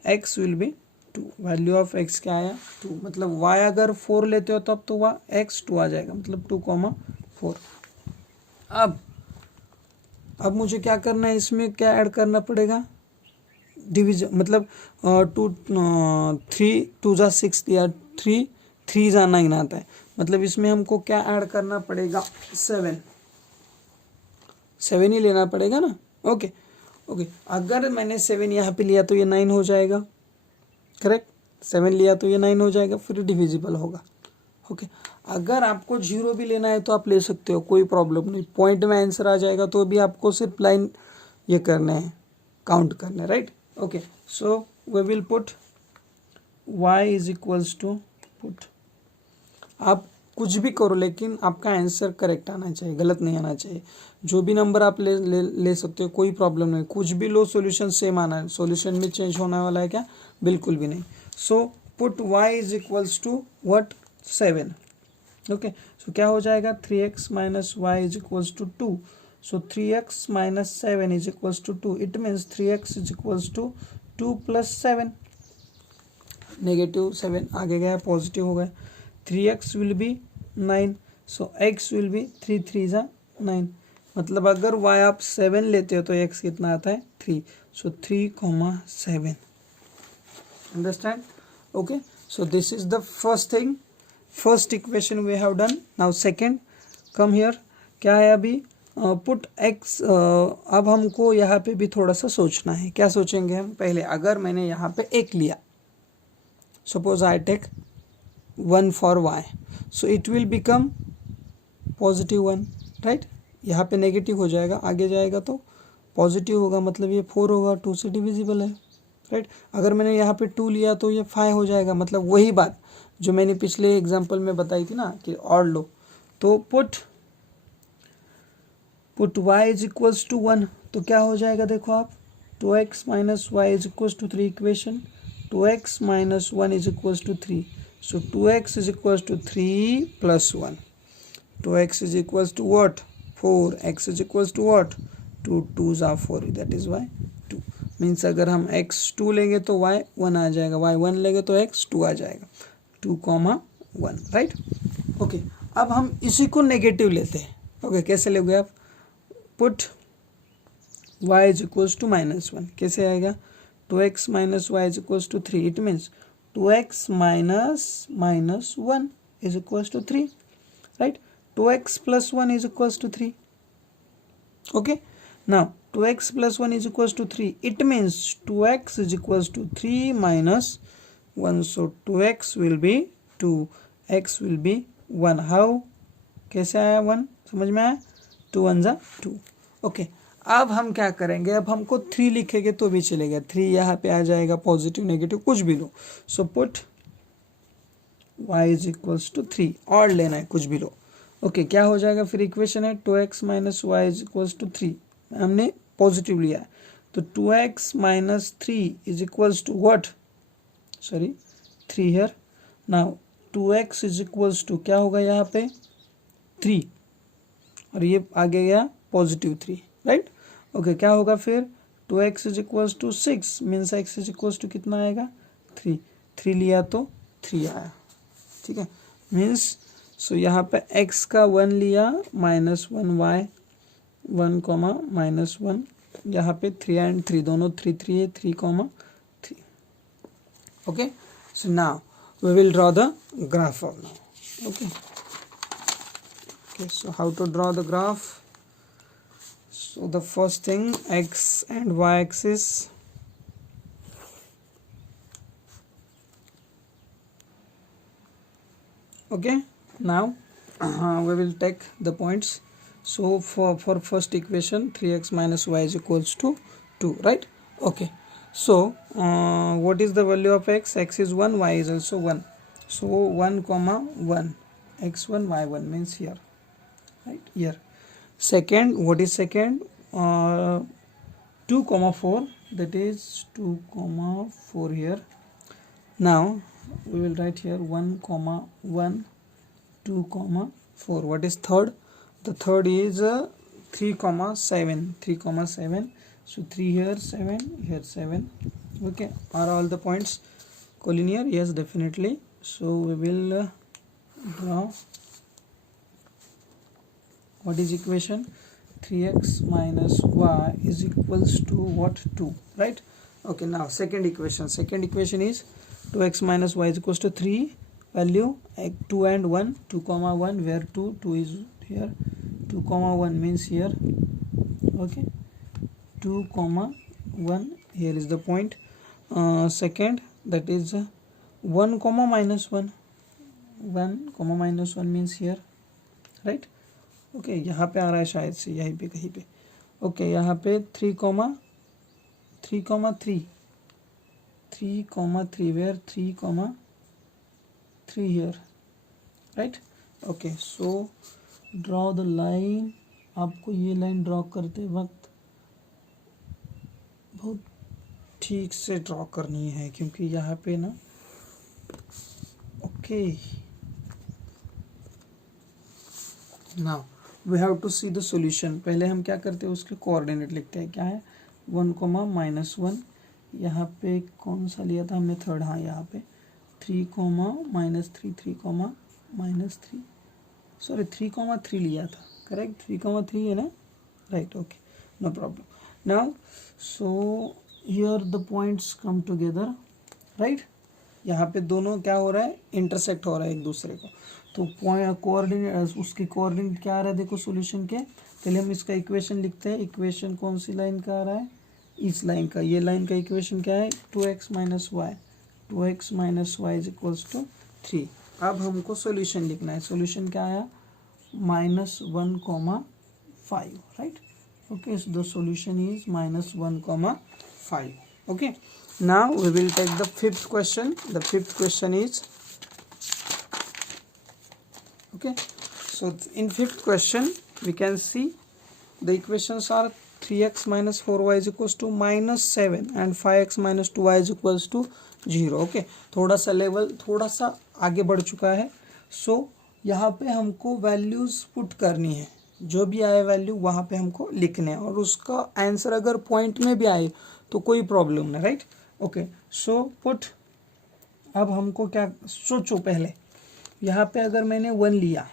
x will be 2. Value of x क्या आया? 2. मतलब y अगर 4 लेते हो तब तो वह x 2 आ जाएगा, मतलब 2, 4. अब मुझे क्या करना है? इसमें क्या ऐड करना पड़ेगा? डिवीजन, मतलब 3 2 जा 6 दिया, 3 जा 9 आता है, मतलब इसमें हमको क्या ऐड करना पड़ेगा? 7 ही लेना पड़ेगा ना. ओके, अगर मैंने 7 यहाँ पे लिया तो ये 9 हो जाएगा. करेक्ट, 7 लिया तो ये 9 हो जाएगा, फिर डिविजिबल होगा. ओके, अगर आपको 0 भी लेना है तो आप ले सकते हो, कोई प्रॉब्लम नहीं. पॉइंट में आंसर आ जाएगा तो भी आपको सिर्फ लाइन ये करना है, काउंट करना है, right. Okay, so we will put y is equals to put. आप कुछ भी करो, लेकिन आपका आंसर करेक्ट आना चाहिए, गलत नहीं आना चाहिए. जो भी नंबर आप ले सकते हो, कोई प्रॉब्लम नहीं. कुछ भी लो, सॉल्यूशन सेम आना है. सॉल्यूशन में चेंज होने वाला है क्या? बिल्कुल भी नहीं. So put y is equals to what? 7. Okay, so क्या हो जाएगा? 3x - y is equals to 2. So 3x - 7 is equals to 2. It means 3x is equals to 2 + 7. -7 आगे गया, पॉजिटिव हो गया. 3x will B 9. So x will be 3 3 जा 9. मतलब अगर y आप 7 लेते हो तो x कितना आता है? 3. So 3, 7. Understand? Okay, so this is the first thing, first equation we have done. Now second, come here. क्या है अभी? पुट एक्स, अब हमको यहाँ पे भी थोड़ा सा सोचना है। क्या सोचेंगे हम? पहले अगर मैंने यहाँ पे एक लिया, suppose I take 1 for y, so it will become +1, right. यहाँ पे नेगेटिव हो जाएगा, आगे जाएगा तो पॉजिटिव होगा, मतलब ये 4 होगा, 2 से डिविजिबल है, राइट। अगर मैंने यहाँ पे 2 लिया तो ये 5 हो जाएगा, मतलब वही बात जो मैंने पिछले एग्जाम्पल में बताई थी ना कि और लो। तो put y is equals to 1, तो क्या हो जाएगा देखो आप, 2x minus y is equals to 3 equation, 2x minus 1 is equals to 3, so 2x is equals to 3 plus 1, 2x is equals to what, 4, x is equals to what, 2 2s are 4, that is y 2, means अगर हम x 2 लेंगे तो y 1 आ जाएगा, y 1 लेंगे तो x 2 आ जाएगा, 2,1, right. Okay, अब हम इसी को नेगेटिव लेते हैं। ओके, कैसे लोगे आप? Put y is equals to -1, कैसे आएगा? 2x minus y is equals to 3, it means 2x minus -1 is equals to 3, right. 2x plus 1 is equals to 3. Okay, now 2x plus 1 is equals to 3, it means 2x is equals to 3 minus 1, so 2x will be 2, x will be 1. how? कैसे आया 1? समझ में आया? 2 1 जा 2. Okay, अब हम क्या करेंगे? अब हमको 3 लिखेंगे तो भी चलेगा, 3 यहाँ पे आ जाएगा, पॉजिटिव नेगेटिव कुछ भी लो, so put y is equals to 3, और लेना है कुछ भी लो। ओके, क्या हो जाएगा फिर? इक्वेशन है 2x minus y is equals to 3, हमने पॉजिटिव लिया है, तो 2x minus 3 is equals to what, sorry 3 here, now 2x is equals to क्या होगा यहाँ पे 3, और ये आगे गया पॉजिटिव 3, राइट। ओके, क्या होगा फिर? 2x is equals to 6, means x is equals to कितना आएगा 3, 3 लिया तो 3 आया, ठीक है। मीन्स सो यहाँ पे x का 1 लिया, -1 y 1, -1, यहाँ पे 3 and 3 दोनों 3 3 है, 3,3. Okay, so now we will draw the graph of now. Okay, so how to draw the graph? So the first thing, x and y axis, okay. Now we will take the points. So for first equation, 3x minus y is equals to 2, right? Okay, so what is the value of x? X is 1, y is also 1, so 1 comma 1, x1 y1 means here, right here. Second, what is second? 2 comma 4, that is 2 comma 4 here. Now we will write here 1 comma 1, 2 comma 4. What is third? The third is 3 comma 7, 3 comma 7, so 3 here, 7 here, 7. Okay, are all the points collinear? Yes, definitely. So we will draw, what is equation? 3x minus y is equals to what? 2, right? Okay, now second equation. Second equation is 2x minus y is equals to 3, value 2 and 1, 2 comma 1, where 2 is here, 2 comma 1 means here, okay, 2 comma 1, here is the point. Second, that is 1 comma minus 1, 1 comma minus 1 means here, right? Okay, यहाँ पे आ रहा है शायद से, यहीं पे कहीं पे। ओके, यहाँ पे 3 comma 3 comma 3, 3 comma 3, where 3 comma 3 here, right? Okay, so draw the line. आपको ये लाइन ड्रॉ करते वक्त बहुत ठीक से ड्रॉ करनी है, क्योंकि यहाँ पे ना, okay, now we have to see the solution. पहले हम क्या करते हैं, उसके कोऑर्डिनेट लिखते हैं। क्या है? 1 comma -1, यहाँ पे कौन सा लिया था हमने? थर्ड, हाँ, यहाँ पे 3 comma -3, 3 comma -3, सॉरी 3 comma 3 लिया था, करेक्ट? 3 comma 3 है ना, right? Okay, no problem. Now so here the points come together, right? यहाँ पे दोनों क्या हो रहा है, इंटरसेक्ट हो रहा है एक दूसरे को। तो पॉइंट कोऑर्डिनेट, उसकी कोऑर्डिनेट क्या आ रहा है देखो सॉल्यूशन के। पहले हम इसका इक्वेशन लिखते हैं। इक्वेशन कौन सी लाइन का आ रहा है, इस लाइन का। ये लाइन का इक्वेशन क्या है, 2x minus y, 2x minus y is equals to 3। अब हमको सॉल्यूशन लिखना है। सॉल्यूशन क्या आया, -1,5, right. Okay, the solution is -1,5। Okay, now we will take the fifth question. The fifth question is, okay, so in fifth question we can see the equations are 3x minus 4y is equals to -7 and 5x minus 2y is equals to 0. Okay, थोड़ा सा level थोड़ा सा आगे बढ़ चुका है। सो यहाँ पे हमको वैल्यूज पुट करनी है, जो भी आए वैल्यू वहाँ पे हमको लिखने हैं, और उसका आंसर अगर पॉइंट में भी आए तो कोई प्रॉब्लम नहीं, राइट। Okay, so put. अब हमको क्या सोचो, पहले यहाँ पे अगर मैंने 1 लिया,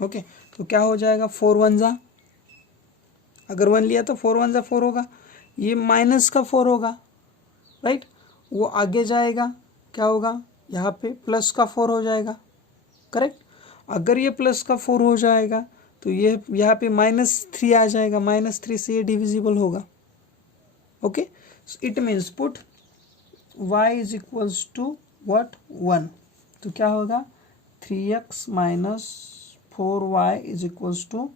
ओके, तो क्या हो जाएगा, 4 1 जा, अगर 1 लिया तो 4 1 जा 4 होगा, ये माइनस का 4 होगा, राइट। वो आगे जाएगा, क्या होगा, यहाँ पे प्लस का 4 हो जाएगा, करेक्ट। अगर ये प्लस का 4 हो जाएगा तो ये यहाँ पे -3 आ जाएगा, -3 से ये डिविजिबल होगा। Okay, it means put y is equals to what, 1। तो क्या होगा, 3x minus 4y is equals to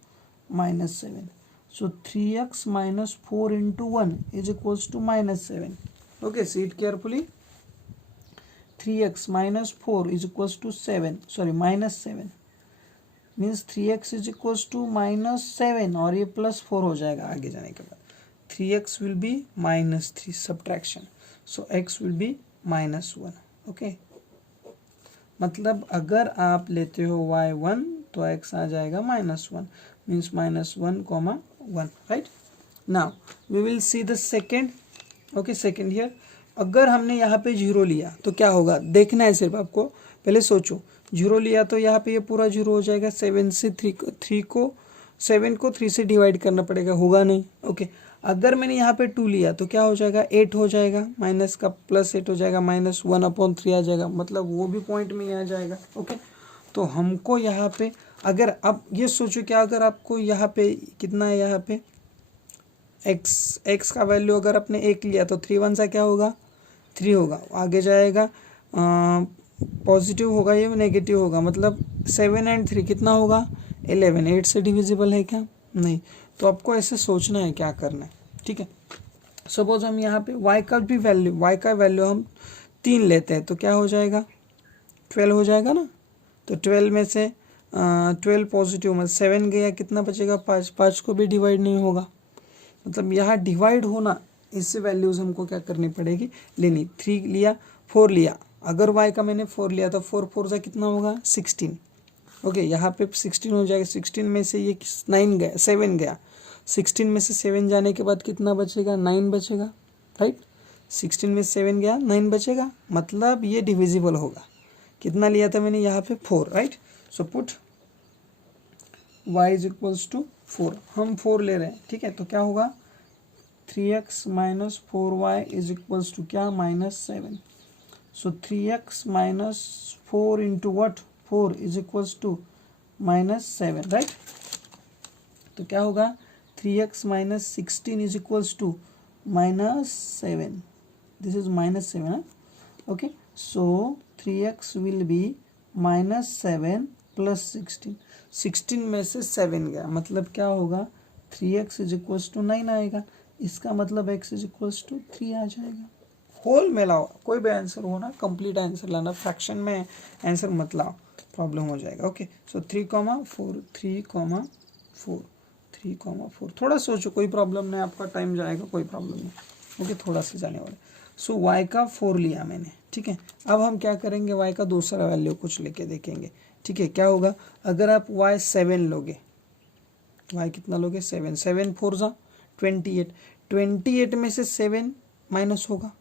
-7। So 3x minus 4 into 1 is equals to -7। Okay, see it carefully. 3x minus 4 is equals to 7, sorry -7, means 3x is equals to -7, और ये +4 हो जाएगा आगे जाने के बाद। 3x will be -3, subtraction, so x will B -1। Okay, मतलब अगर आप लेते हो y1 तो x आ जाएगा -1, means -1,1, right. Now we will see the second. Okay, second here, अगर हमने यहाँ पे 0 लिया तो क्या होगा, देखना है सिर्फ आपको, पहले सोचो। 0 लिया तो यहाँ पे ये पूरा 0 हो जाएगा। 7 से 3 को 7 को 3 से डिवाइड करना पड़ेगा, होगा नहीं। ओके, अगर मैंने यहाँ पे 2 लिया तो क्या हो जाएगा, 8 हो जाएगा, माइनस का +8 हो जाएगा, -1/3 आ जाएगा, मतलब वो भी पॉइंट में ही आ जाएगा। ओके, तो हमको यहाँ पे अगर अब ये सोचो क्या, अगर आपको यहाँ पे कितना है, यहाँ पे x का वैल्यू अगर आपने 1 लिया तो 3 1 सा क्या होगा, 3 होगा, आगे जाएगा पॉजिटिव होगा, ये नेगेटिव होगा, मतलब 7 और 3 कितना होगा, 11। 8 से डिविजिबल है क्या, नहीं। तो आपको ऐसे सोचना है क्या करना है, ठीक है। सपोज हम यहाँ पे y का वैल्यू हम 3 लेते हैं तो क्या हो जाएगा, 12 हो जाएगा ना। तो 12 में से 12 पॉजिटिव में 7 गया, कितना बचेगा, 5। 5 को भी डिवाइड नहीं होगा, मतलब यहाँ डिवाइड होना, इससे वैल्यूज हमको क्या करनी पड़ेगी, लेनी। 3 लिया, 4 लिया, अगर y का मैंने 4 लिया तो 4 4 से कितना होगा, 16। ओके, यहाँ पे 16 हो जाएगा। 16 में से ये 9 गया, 7 गया, 16 में से 7 जाने के बाद कितना बचेगा, 9 बचेगा, राइट। 16 में 7 गया, 9 बचेगा, मतलब ये डिविजिबल होगा। कितना लिया था मैंने यहाँ पे, 4, right. So put y is equals to 4, हम 4 ले रहे हैं, ठीक है। तो क्या होगा, 3x minus 4y is equals to क्या, -7। So 3x minus 4 into what, 4 is equals to -7, right. तो क्या होगा, 3x minus 16 is equals to -7, this is -7, okay. So 3x will be -7 plus 16, 16 में से 7 गया, मतलब क्या होगा, 3x इज इक्वल्स टू 9 आएगा। इसका मतलब x इज इक्वल्स टू 3 आ जाएगा। होल में लाओ, कोई भी आंसर हो ना, कंप्लीट आंसर लाना, फ्रैक्शन में आंसर मत लाओ, प्रॉब्लम हो जाएगा। ओके, सो 3,4, 3,4, 3,4, थोड़ा सोचो, कोई प्रॉब्लम नहीं, आपका टाइम जाएगा, कोई प्रॉब्लम नहीं। ओके, थोड़ा सा जाने वाले। सो y का 4 लिया मैंने, ठीक है। अब हम क्या करेंगे, y का दूसरा वैल्यू कुछ लेके देखेंगे, ठीक है। क्या होगा, अगर आप y 7 लोगे, y कितना लोगे, 7, 7 4 जा 28, 28 में से 7 माइनस होगा,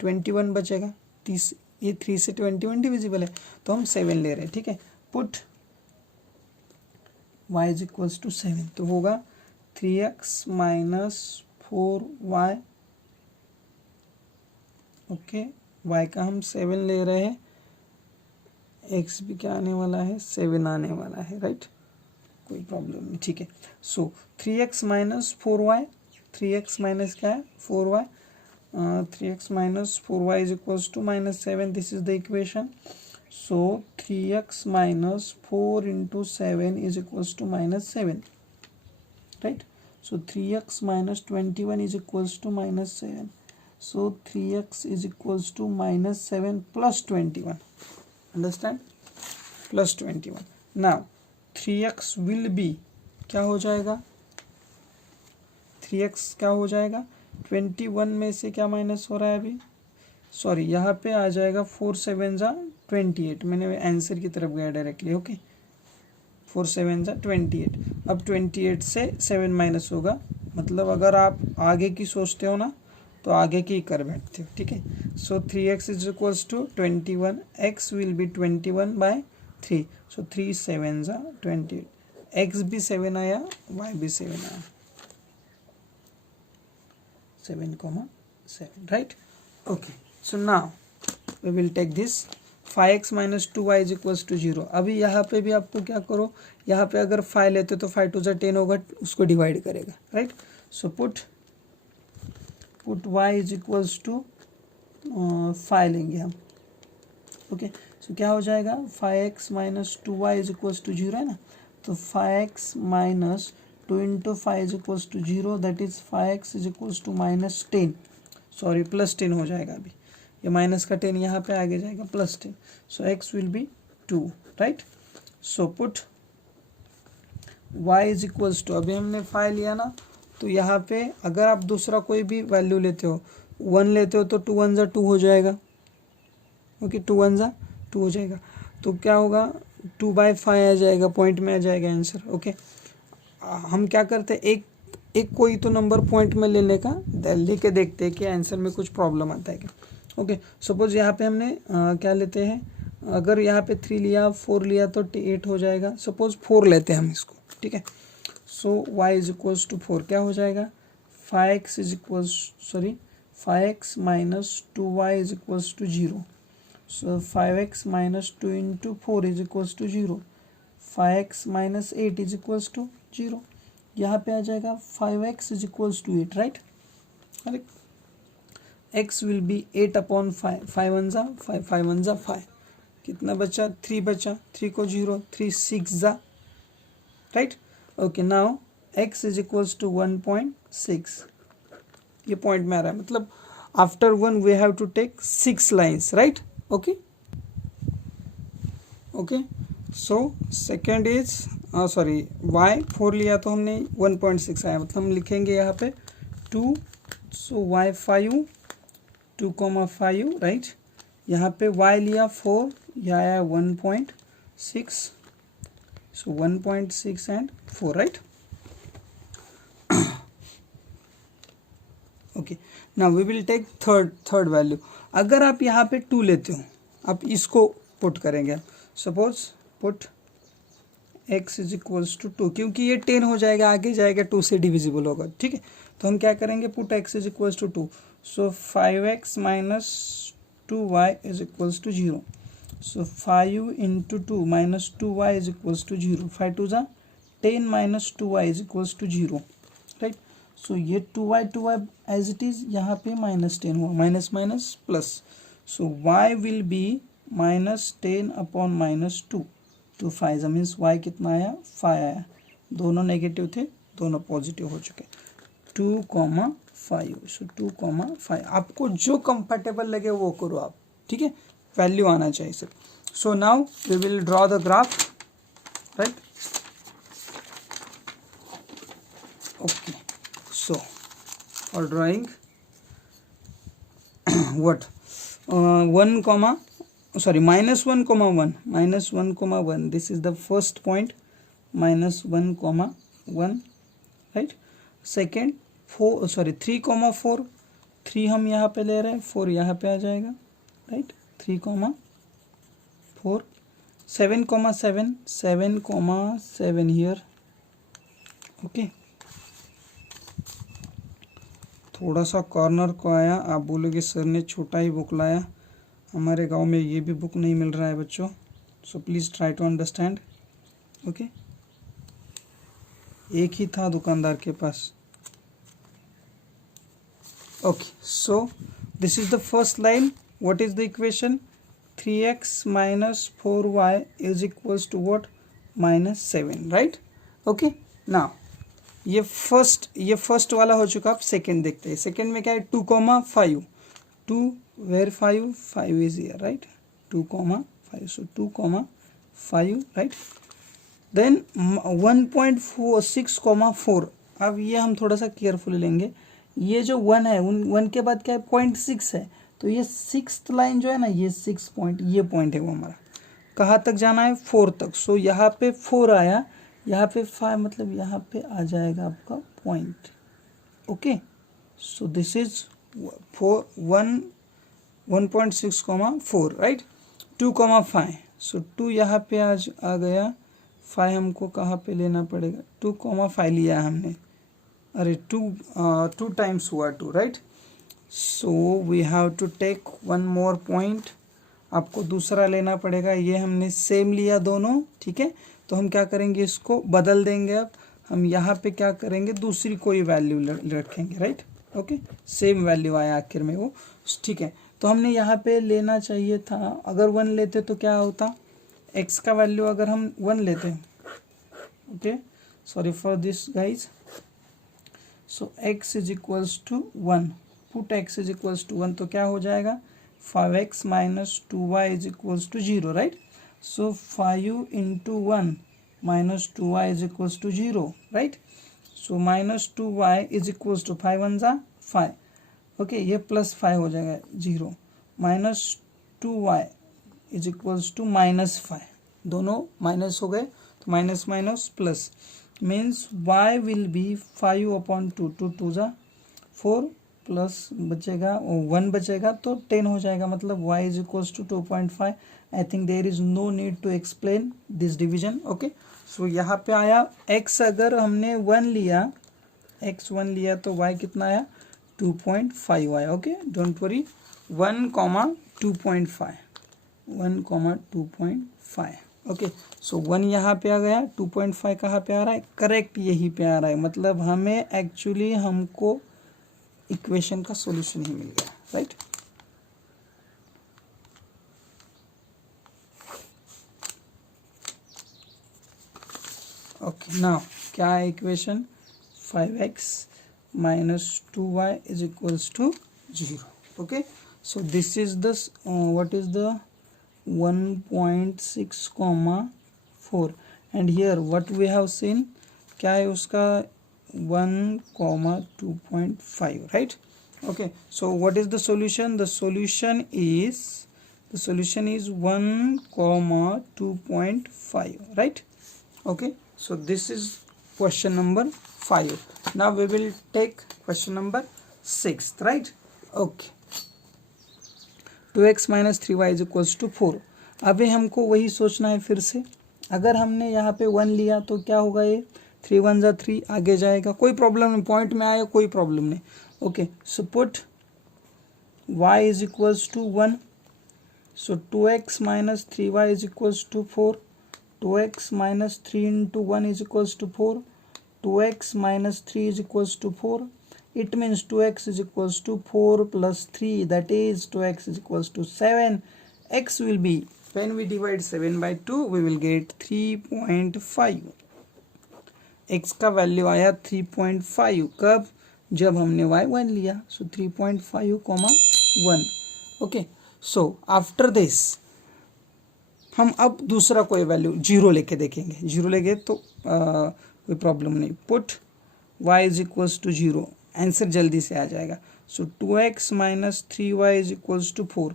21 बचेगा। 30, ये 3 से 21 डिविजिबल है, तो हम 7 ले रहे हैं, ठीक है। Put y is equals to 7, तो होगा 3x minus 4y, okay, y का हम 7 ले रहे हैं, x भी क्या आने वाला है 7 आने वाला है, राइट, कोई प्रॉब्लम नहीं, ठीक है। So 3x minus 4y, 3x minus क्या है 4y, 3x minus 4y is equals to -7, this is the equation. So 3x minus 4 into 7 is equals to -7, right. So 3x minus 21 is equals to -7. So 3x is equals to -7 plus 21. Understand? Plus 21. Now 3x will be क्या हो जाएगा, 3x क्या हो जाएगा, 21 में से क्या minus हो रहा है अभी, सॉरी यहाँ पे आ जाएगा 4 7 जा 28, मैंने आंसर की तरफ गया डायरेक्टली, ओके 4 7 जा 28। अब 28 से 7 माइनस होगा, मतलब अगर आप आगे की सोचते हो ना तो आगे की कर बैठते हो, ठीक है। So 3x is equals to 21, x will be 21/3, so 3 7 जा 28, x भी 7 आया, y भी 7 आया, 7,7, right, okay. So now we will take this 5x minus 2y is equals to 0। अभी यहाँ पे भी आपको क्या करो, यहाँ पे अगर 5 लेते तो 5 2 10 होगा, उसको डिवाइड करेगा, right. So put y is equals to 5 लेंगे हम, ओके। सो क्या हो जाएगा 5x minus 2y is equals to 0 है ना, तो 5x minus 2 into 5 is equals to 0, that is 5x is equals to -10, sorry +10 हो जाएगा, अभी ये माइनस का 10 यहाँ पे आगे जाएगा +10, so x will be 2, right. So put y is equals to, अभी हमने 5 लिया ना, तो यहाँ पे अगर आप दूसरा कोई भी वैल्यू लेते हो, 1 लेते हो तो 2 1 जा 2 हो जाएगा, ओके 2 1 जा 2 हो जाएगा, तो क्या होगा 2/5 आ जाएगा, पॉइंट में आ जाएगा आंसर, ओके। हम क्या करते हैं, एक कोई तो नंबर पॉइंट में लेने का, लिख के देखते हैं कि आंसर में कुछ प्रॉब्लम आता है क्या, ओके। सपोज यहाँ पे हमने क्या लेते हैं, अगर यहाँ पे 3 लिया 4 लिया तो 8 हो जाएगा, सपोज 4 लेते हैं हम इसको, ठीक है। So y is equals to 4 क्या हो जाएगा, 5x is equals, sorry 5x minus 2y is equals to 0, so 5x minus 2 into 4 is equals to 0, 5x minus 8 is equals to 0, यहाँ पे आ जाएगा 5x is equals to 8, right, अरे x will be 8/5, 5 1 जा 5, 5 1 जा 5, कितना बचा 3 बचा, 3 को 0, 3 6 जा, right, okay. Now x is equals to 1.6, ये पॉइंट में आ रहा है, मतलब after 1 we have to take 6 lines, right, okay okay. So second is sorry y 4 लिया तो हमने 1.6 आया, मतलब हम लिखेंगे यहाँ पे 2, सो y 5 2,5, राइट, यहाँ पे y लिया 4, यह आया 1.6, so 1.6 and 4, right, okay. Now we will take third value, अगर आप यहाँ पे 2 लेते हो, आप इसको पुट करेंगे, suppose put x is equals to 2, क्योंकि ये 10 हो जाएगा, आगे जाएगा 2 से डिविजिबल होगा, ठीक है, तो हम क्या करेंगे, put x is equals to 2, so 5x minus 2y is equals to 0, so 5 into 2 minus 2y is equals to 0, 5 2 जा 10 minus 2y is equals to 0, right. So ये 2y एज इट इज, यहाँ पे -10 हुआ, minus minus plus, so y will be -10/-2, तो 5 means y कितना आया 5 आया, दोनों नेगेटिव थे, दोनों पॉजिटिव हो चुके, 2,5, सो 2,5, आपको जो कंफर्टेबल लगे वो करो आप, ठीक है, वैल्यू आना चाहिए सिर्फ। So now we will draw the graph, right, okay. So for drawing what -1,1, this is the first point, -1,1, right, second 3,4, 3 हम यहाँ पे ले रहे हैं, 4 यहाँ पे आ जाएगा, राइट, 3,4, 7,7, 7,7 here, ओके। थोड़ा सा कॉर्नर को आया, आप बोलोगे सर ने छोटा ही बुक लाया, हमारे गांव में ये भी बुक नहीं मिल रहा है बच्चों, so please try to understand. Okay, एक ही था दुकानदार के पास। Okay, so this is the first line. What is the equation? 3x minus 4y is equals to what? -7, right? Okay, now ये फर्स्ट वाला हो चुका। अब सेकंड देखते हैं। सेकंड में क्या है? 2,5, 2 where 5 is here, right? 2,5, so 2,5, right? Then 1.46,4। अब ये हम थोड़ा सा केयरफुली लेंगे। ये जो 1 है, 1 के बाद क्या है? 0.6 है, तो ये 6th लाइन जो है ना, ये 6 पॉइंट, ये पॉइंट है वो हमारा। कहाँ तक जाना है? 4 तक। सो यहाँ पे 4 आया, यहाँ पे 5, मतलब यहाँ पे आ जाएगा आपका point. Okay, so this is 1.6,4, right? 2,5, सो 2 यहाँ पे आज आ गया। 5 हमको कहाँ पे लेना पड़ेगा? 2,5 लिया हमने। अरे 2 टाइम्स हुआ 2, right? So we have to take one more point. आपको दूसरा लेना पड़ेगा। ये हमने सेम लिया दोनों, ठीक है? तो हम क्या करेंगे? इसको बदल देंगे। अब हम यहाँ पे क्या करेंगे? दूसरी कोई वैल्यू रखेंगे, राइट? ओके, सेम वैल्यू आया आखिर में वो, ठीक है? तो हमने यहाँ पे लेना चाहिए था, अगर 1 लेते तो क्या होता? x का वैल्यू अगर हम 1 लेते, okay, sorry for this guys. So x is equals to 1, put x is equals to 1, तो क्या हो जाएगा? 5x minus 2y is equals to 0, right? So 5 into 1 minus 2y is equals to 0, right? So minus 2y is equals to 5 1 जा 5, okay, ये plus 5 हो जाएगा 0, minus 2y is equals to -5, दोनों minus हो गए, तो minus minus plus, means y will B 5/2, 2 2 जा 4, plus बचेगा 1 बचेगा तो 10 हो जाएगा, मतलब y is equals to 2.5। I think there is no need to explain this division. Okay, so यहाँ पे आया x, अगर हमने 1 लिया, x 1 लिया तो y कितना आया? 2.5 आया। Okay, don't worry, 1,2.5, 1,2.5। ओके, सो 1 यहाँ पे आ गया, 2.5 कहाँ पे आ रहा है? करेक्ट यहीं पे आ रहा है, मतलब हमें एक्चुअली हमको इक्वेशन का सॉल्यूशन ही मिल गया, राइट? ओके, नाउ क्या है equation? 5x minus 2y is equals to 0. Okay, so this is the what is the 1.6,4, and here what we have seen, क्या है उसका? 1,2.5, right? Okay, so what is the solution? The solution is 1,2.5, right? Okay, so this is question number 5. Now we will take question number 6, right? Okay, 2x minus 3y is equals to 4। अभी हमको वही सोचना है फिर से। अगर हमने यहाँ पे 1 लिया तो क्या होगा? ये 3 1 जा 3, आगे जाएगा, कोई प्रॉब्लम नहीं, पॉइंट में आया कोई प्रॉब्लम नहीं। Okay, so put y is equals to 1, so 2x minus 3y is equals to 4, 2x minus 3 into 1 is equals to 4, 2x minus 3 is equals to 4. It means 2x is equals to 4 plus 3, that is 2x is equals to 7. X will be, when we divide 7 by 2, we will get 3.5. x का value आया 3.5, कब? जब हमने y 1 लिया, so 3.5, 1। Okay, so after this हम अब दूसरा कोई वैल्यू 0 लेके देखेंगे। 0 लेंगे तो कोई प्रॉब्लम नहीं। Put y is equals to 0, answer जल्दी से आ जाएगा। So 2x minus 3y is equals to 4,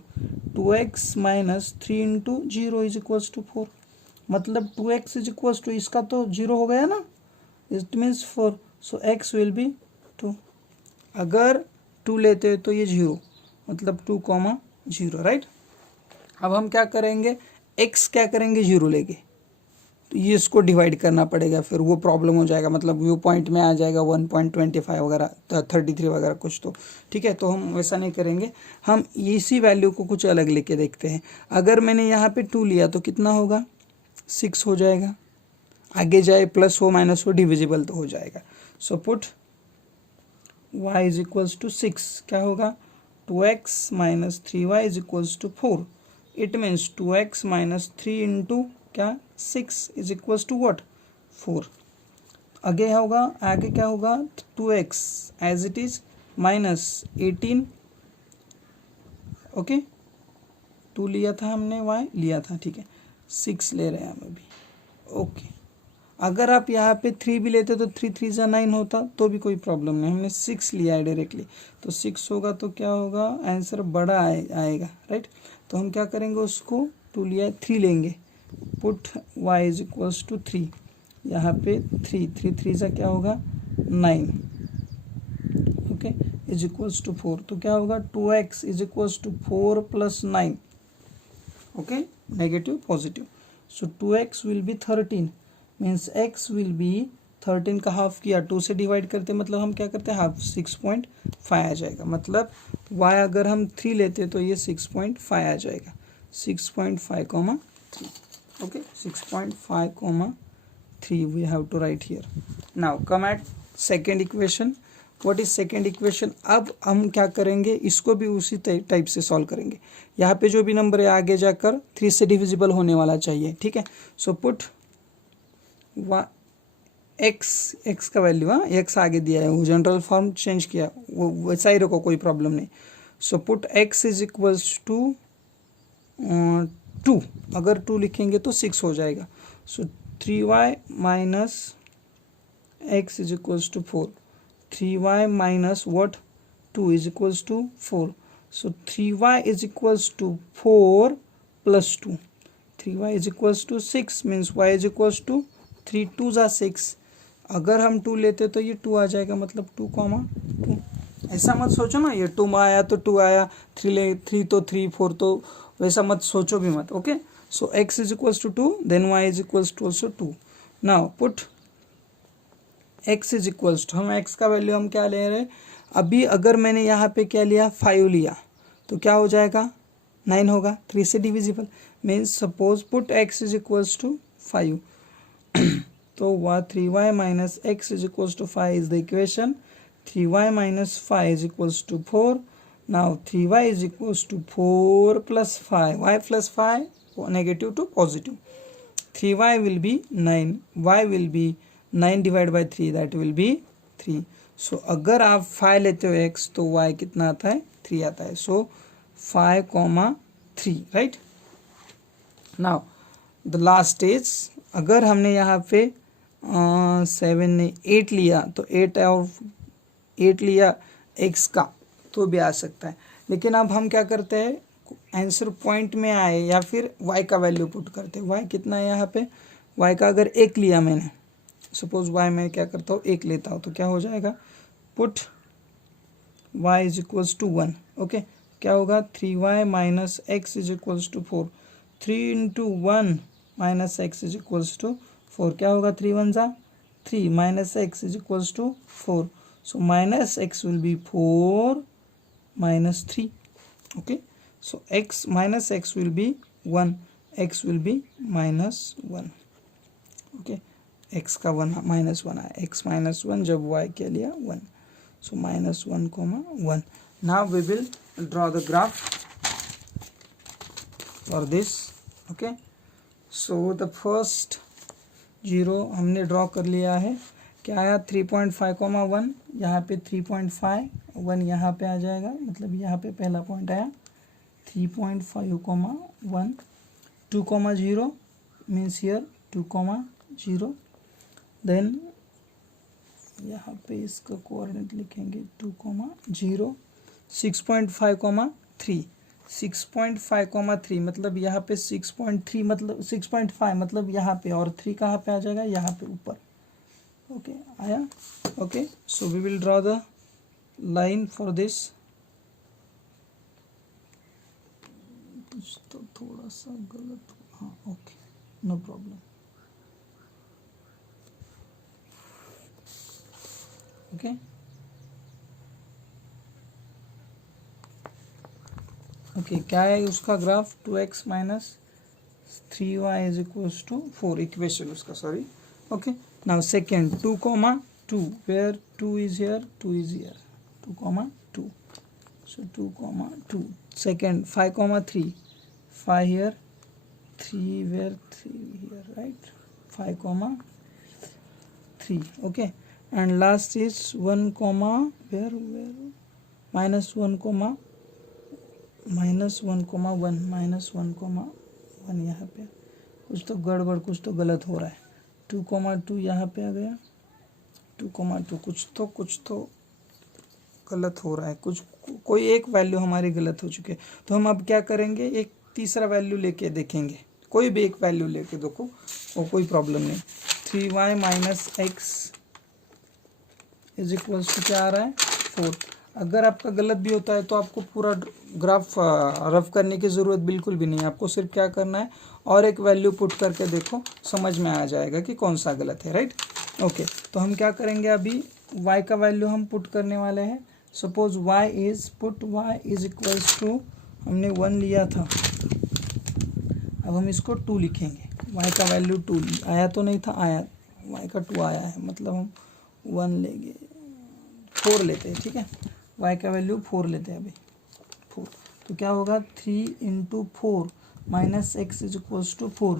2x minus 3 into 0 is equals to 4, मतलब 2x इज इक्वल्स टू, इसका तो 0 हो गया ना, it means 4, so x will be 2। अगर 2 लेते तो ये 0, मतलब 2,0, राइट? अब हम क्या करेंगे? x क्या करेंगे? 0 लेंगे, तो ये इसको डिवाइड करना पड़ेगा, फिर वो प्रॉब्लम हो जाएगा, मतलब व्यू पॉइंट में आ जाएगा 1.25 वगैरह 33 वगैरह कुछ। तो ठीक है, तो हम वैसा नहीं करेंगे, हम इसी वैल्यू को कुछ अलग लेके देखते हैं। अगर मैंने यहाँ पे 2 लिया तो कितना होगा, 6 हो जाएगा। आगे जाए प्लस हो माइनस हो डिविजिबल तो हो जाएगा। So put y is equals to 6, क्या होगा 2x minus 3y is equals to 4। It means 2x minus 3 into क्या 6 इज इक्वल्स टू व्हाट 4। आगे होगा, आगे क्या होगा 2x as it is minus 18, okay 2 लिया था हमने, y लिया था, ठीक है 6 ले रहे हैं हम अभी, ओके। अगर आप यहाँ पे 3 भी लेते तो 3 3 जा 9 होता तो भी कोई प्रॉब्लम नहीं, हमने 6 लिया है डायरेक्टली, तो 6 होगा तो क्या होगा आंसर बड़ा आएगा, राइट। तो हम क्या करेंगे, उसको 2 लिया है 3 लेंगे, put y is equals to 3, यहाँ पे 3 3 जा क्या होगा 9, ओके इज इक्वल्स टू 4। तो क्या होगा 2x is equals to 4 plus 9, okay negative positive. So 2x will be 13 means x will be 13 का हाफ किया 2 से डिवाइड करते, मतलब हम क्या करते हैं हाफ 6.5 आ जाएगा, मतलब y अगर हम 3 लेते तो ये 6.5 आ जाएगा, 6.5, 3, okay 6.5, 3 we have to write here. Now come at second equation. What is second equation? अब हम क्या करेंगे, इसको भी उसी टाइप से सॉल्व करेंगे। यहाँ पे जो भी नंबर है आगे जाकर 3 से डिविजिबल होने वाला चाहिए, ठीक है। सो पुट x का वैल्यू, हाँ x आगे दिया है, वो जनरल फॉर्म चेंज किया, वो वैसा ही रखो, कोई प्रॉब्लम नहीं। So put x is equals to 2, अगर 2 लिखेंगे तो 6 हो जाएगा। So 3y minus x is equals to 4, 3y minus what 2 is equals to 4। So 3y is equals to 4 plus 2, 3y is equals to 6 means y is equals to 3 2 जा 6। अगर हम 2 लेते तो ये 2 आ जाएगा, मतलब 2, 2। ऐसा मत सोचो ना, ये 2 में आया तो 2 आया, 3 तो 3, 4 तो, वैसा मत सोचो भी मत, okay. So x is equals to 2 then y is equals to also 2। Now put x is equals to, हम x का वैल्यू हम क्या ले रहे हैं अभी, अगर मैंने यहाँ पे क्या लिया 5 लिया तो क्या हो जाएगा 9 होगा, 3 से divisible means suppose put x is equals to 5 तो 3y minus x is equals to 5 is the equation, 3y minus 5 is equals to 4। Now 3y is equals to 4 plus 5, y plus 5 negative to positive, 3y will be 9, y will be 9 divided by 3 that will be 3। सो अगर आप 5 लेते हो x तो y कितना आता है 3 आता है। सो 5, 3 right. Now the last is, अगर हमने यहाँ पे 7 ने 8 लिया तो 8 और 8 लिया x का तो भी आ सकता है, लेकिन अब हम क्या करते हैं आंसर पॉइंट में आए या फिर y का वैल्यू पुट करते हैं। y कितना है यहाँ पे, y का अगर 1 लिया मैंने, सपोज y मैं क्या करता हूँ 1 लेता हूँ तो क्या हो जाएगा, put y is equals to 1, okay क्या होगा 3y minus x is equals to 4, 3 into 1 minus x is equals to 4, क्या होगा 3 1 जा 3 minus x is equals to 4। So minus x will be 4 minus 3, okay so x minus x will be 1, x will be minus 1, okay x का 1 minus 1 आया, x minus 1 जब y के लिया 1, so minus 1, 1। now we will draw the graph for this, okay so the first 0 हमने draw कर लिया है, क्या आया 3.5, 1 यहाँ पे 3.5, 1 यहाँ पे आ जाएगा, मतलब यहाँ पे पहला पॉइंट आया 3.5, 1, 2, 0 मीन्स हियर 2, 0, देन यहाँ पे इसका कोऑर्डिनेट लिखेंगे 2, 0, 6.5, 3, 6.5, 3 मतलब यहाँ पे 6.3 मतलब 6.5 मतलब यहाँ पे, और 3 कहाँ पे आ जाएगा यहाँ पे ऊपर, ओके आया, okay so we will draw the line for this. कुछ तो थोड़ा सा गलत, हाँ okay no problem, okay okay क्या है उसका graph 2x minus 3y is equals to 4 equation उसका sorry okay now second 2, where 2 is here 2 is here 2, so 2, second 5, 5 here 3 where 3 here right 5, 3 okay and last is 1, where minus 1, minus 1, 1 minus 1, 1 यहाँ पे कुछ तो गड़बड़ कुछ तो गलत हो रहा है 2, 2 यहाँ पे आ गया 2, 2 कुछ तो गलत हो रहा है कुछ कोई एक वैल्यू हमारी गलत हो चुकी है तो हम अब क्या करेंगे एक तीसरा वैल्यू लेके देखेंगे कोई भी एक वैल्यू लेके देखो वो कोई प्रॉब्लम नहीं 3y minus x is equals to क्या आ रहा है 4 अगर आपका गलत भी होता है तो आपको पूरा ग्राफ रफ करने की ज़रूरत बिल्कुल भी नहीं है आपको सिर्फ क्या करना है और एक वैल्यू पुट करके देखो समझ में आ जाएगा कि कौन सा गलत है राइट ओके तो हम क्या करेंगे अभी y का वैल्यू हम पुट करने वाले हैं suppose y is equals to हमने 1 लिया था अब हम इसको 2 लिखेंगे y का वैल्यू 2 आया तो नहीं था आया y का 2 आया है मतलब हम 1 लेंगे 4 लेते हैं ठीक है y का वैल्यू 4 लेते हैं अभी 4 तो क्या होगा 3 into 4 minus x is equals to 4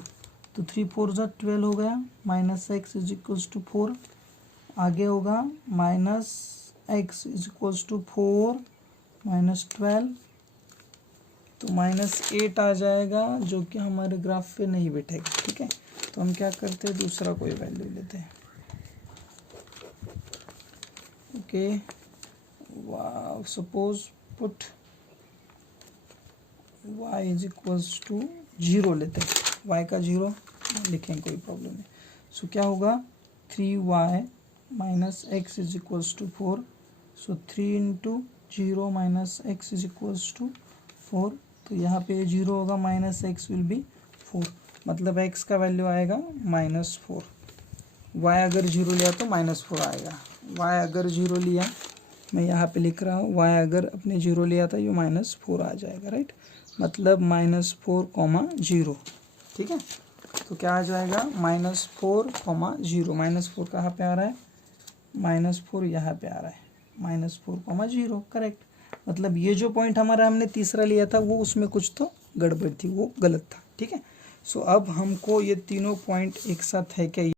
तो 3 4 जो 12 हो गया minus x is equals to 4 आगे होगा minus x is equals to 4 minus 12 तो माइनस 8 आ जाएगा जो कि हमारे ग्राफ पे नहीं बैठेगा ठीक है तो हम क्या करते हैं दूसरा कोई वैल्यू लेते हैं okay suppose put y is equals to 0 लेते हैं y का 0 लिखेंगे कोई प्रॉब्लम नहीं सो क्या होगा 3y minus x is equals to 4 so 3 into 0 minus x is equals to 4 तो यहाँ पे 0 होगा माइनस एक्स विल बी 4 मतलब x का वैल्यू आएगा -4 y अगर 0 लिया तो -4 आएगा y अगर 0 लिया मैं यहाँ पे लिख रहा हूँ y अगर अपने 0 लिया था ये -4 आ जाएगा राइट मतलब -4, 0 ठीक है तो क्या आ जाएगा -4, 0 -4 कहाँ पे आ रहा है -4 यहाँ पे आ रहा है -4, 0 करेक्ट मतलब ये जो पॉइंट हमारा हमने तीसरा लिया था वो उसमें कुछ तो गड़बड़ थी वो गलत था ठीक है सो अब हमको ये तीनों पॉइंट एक साथ है क्या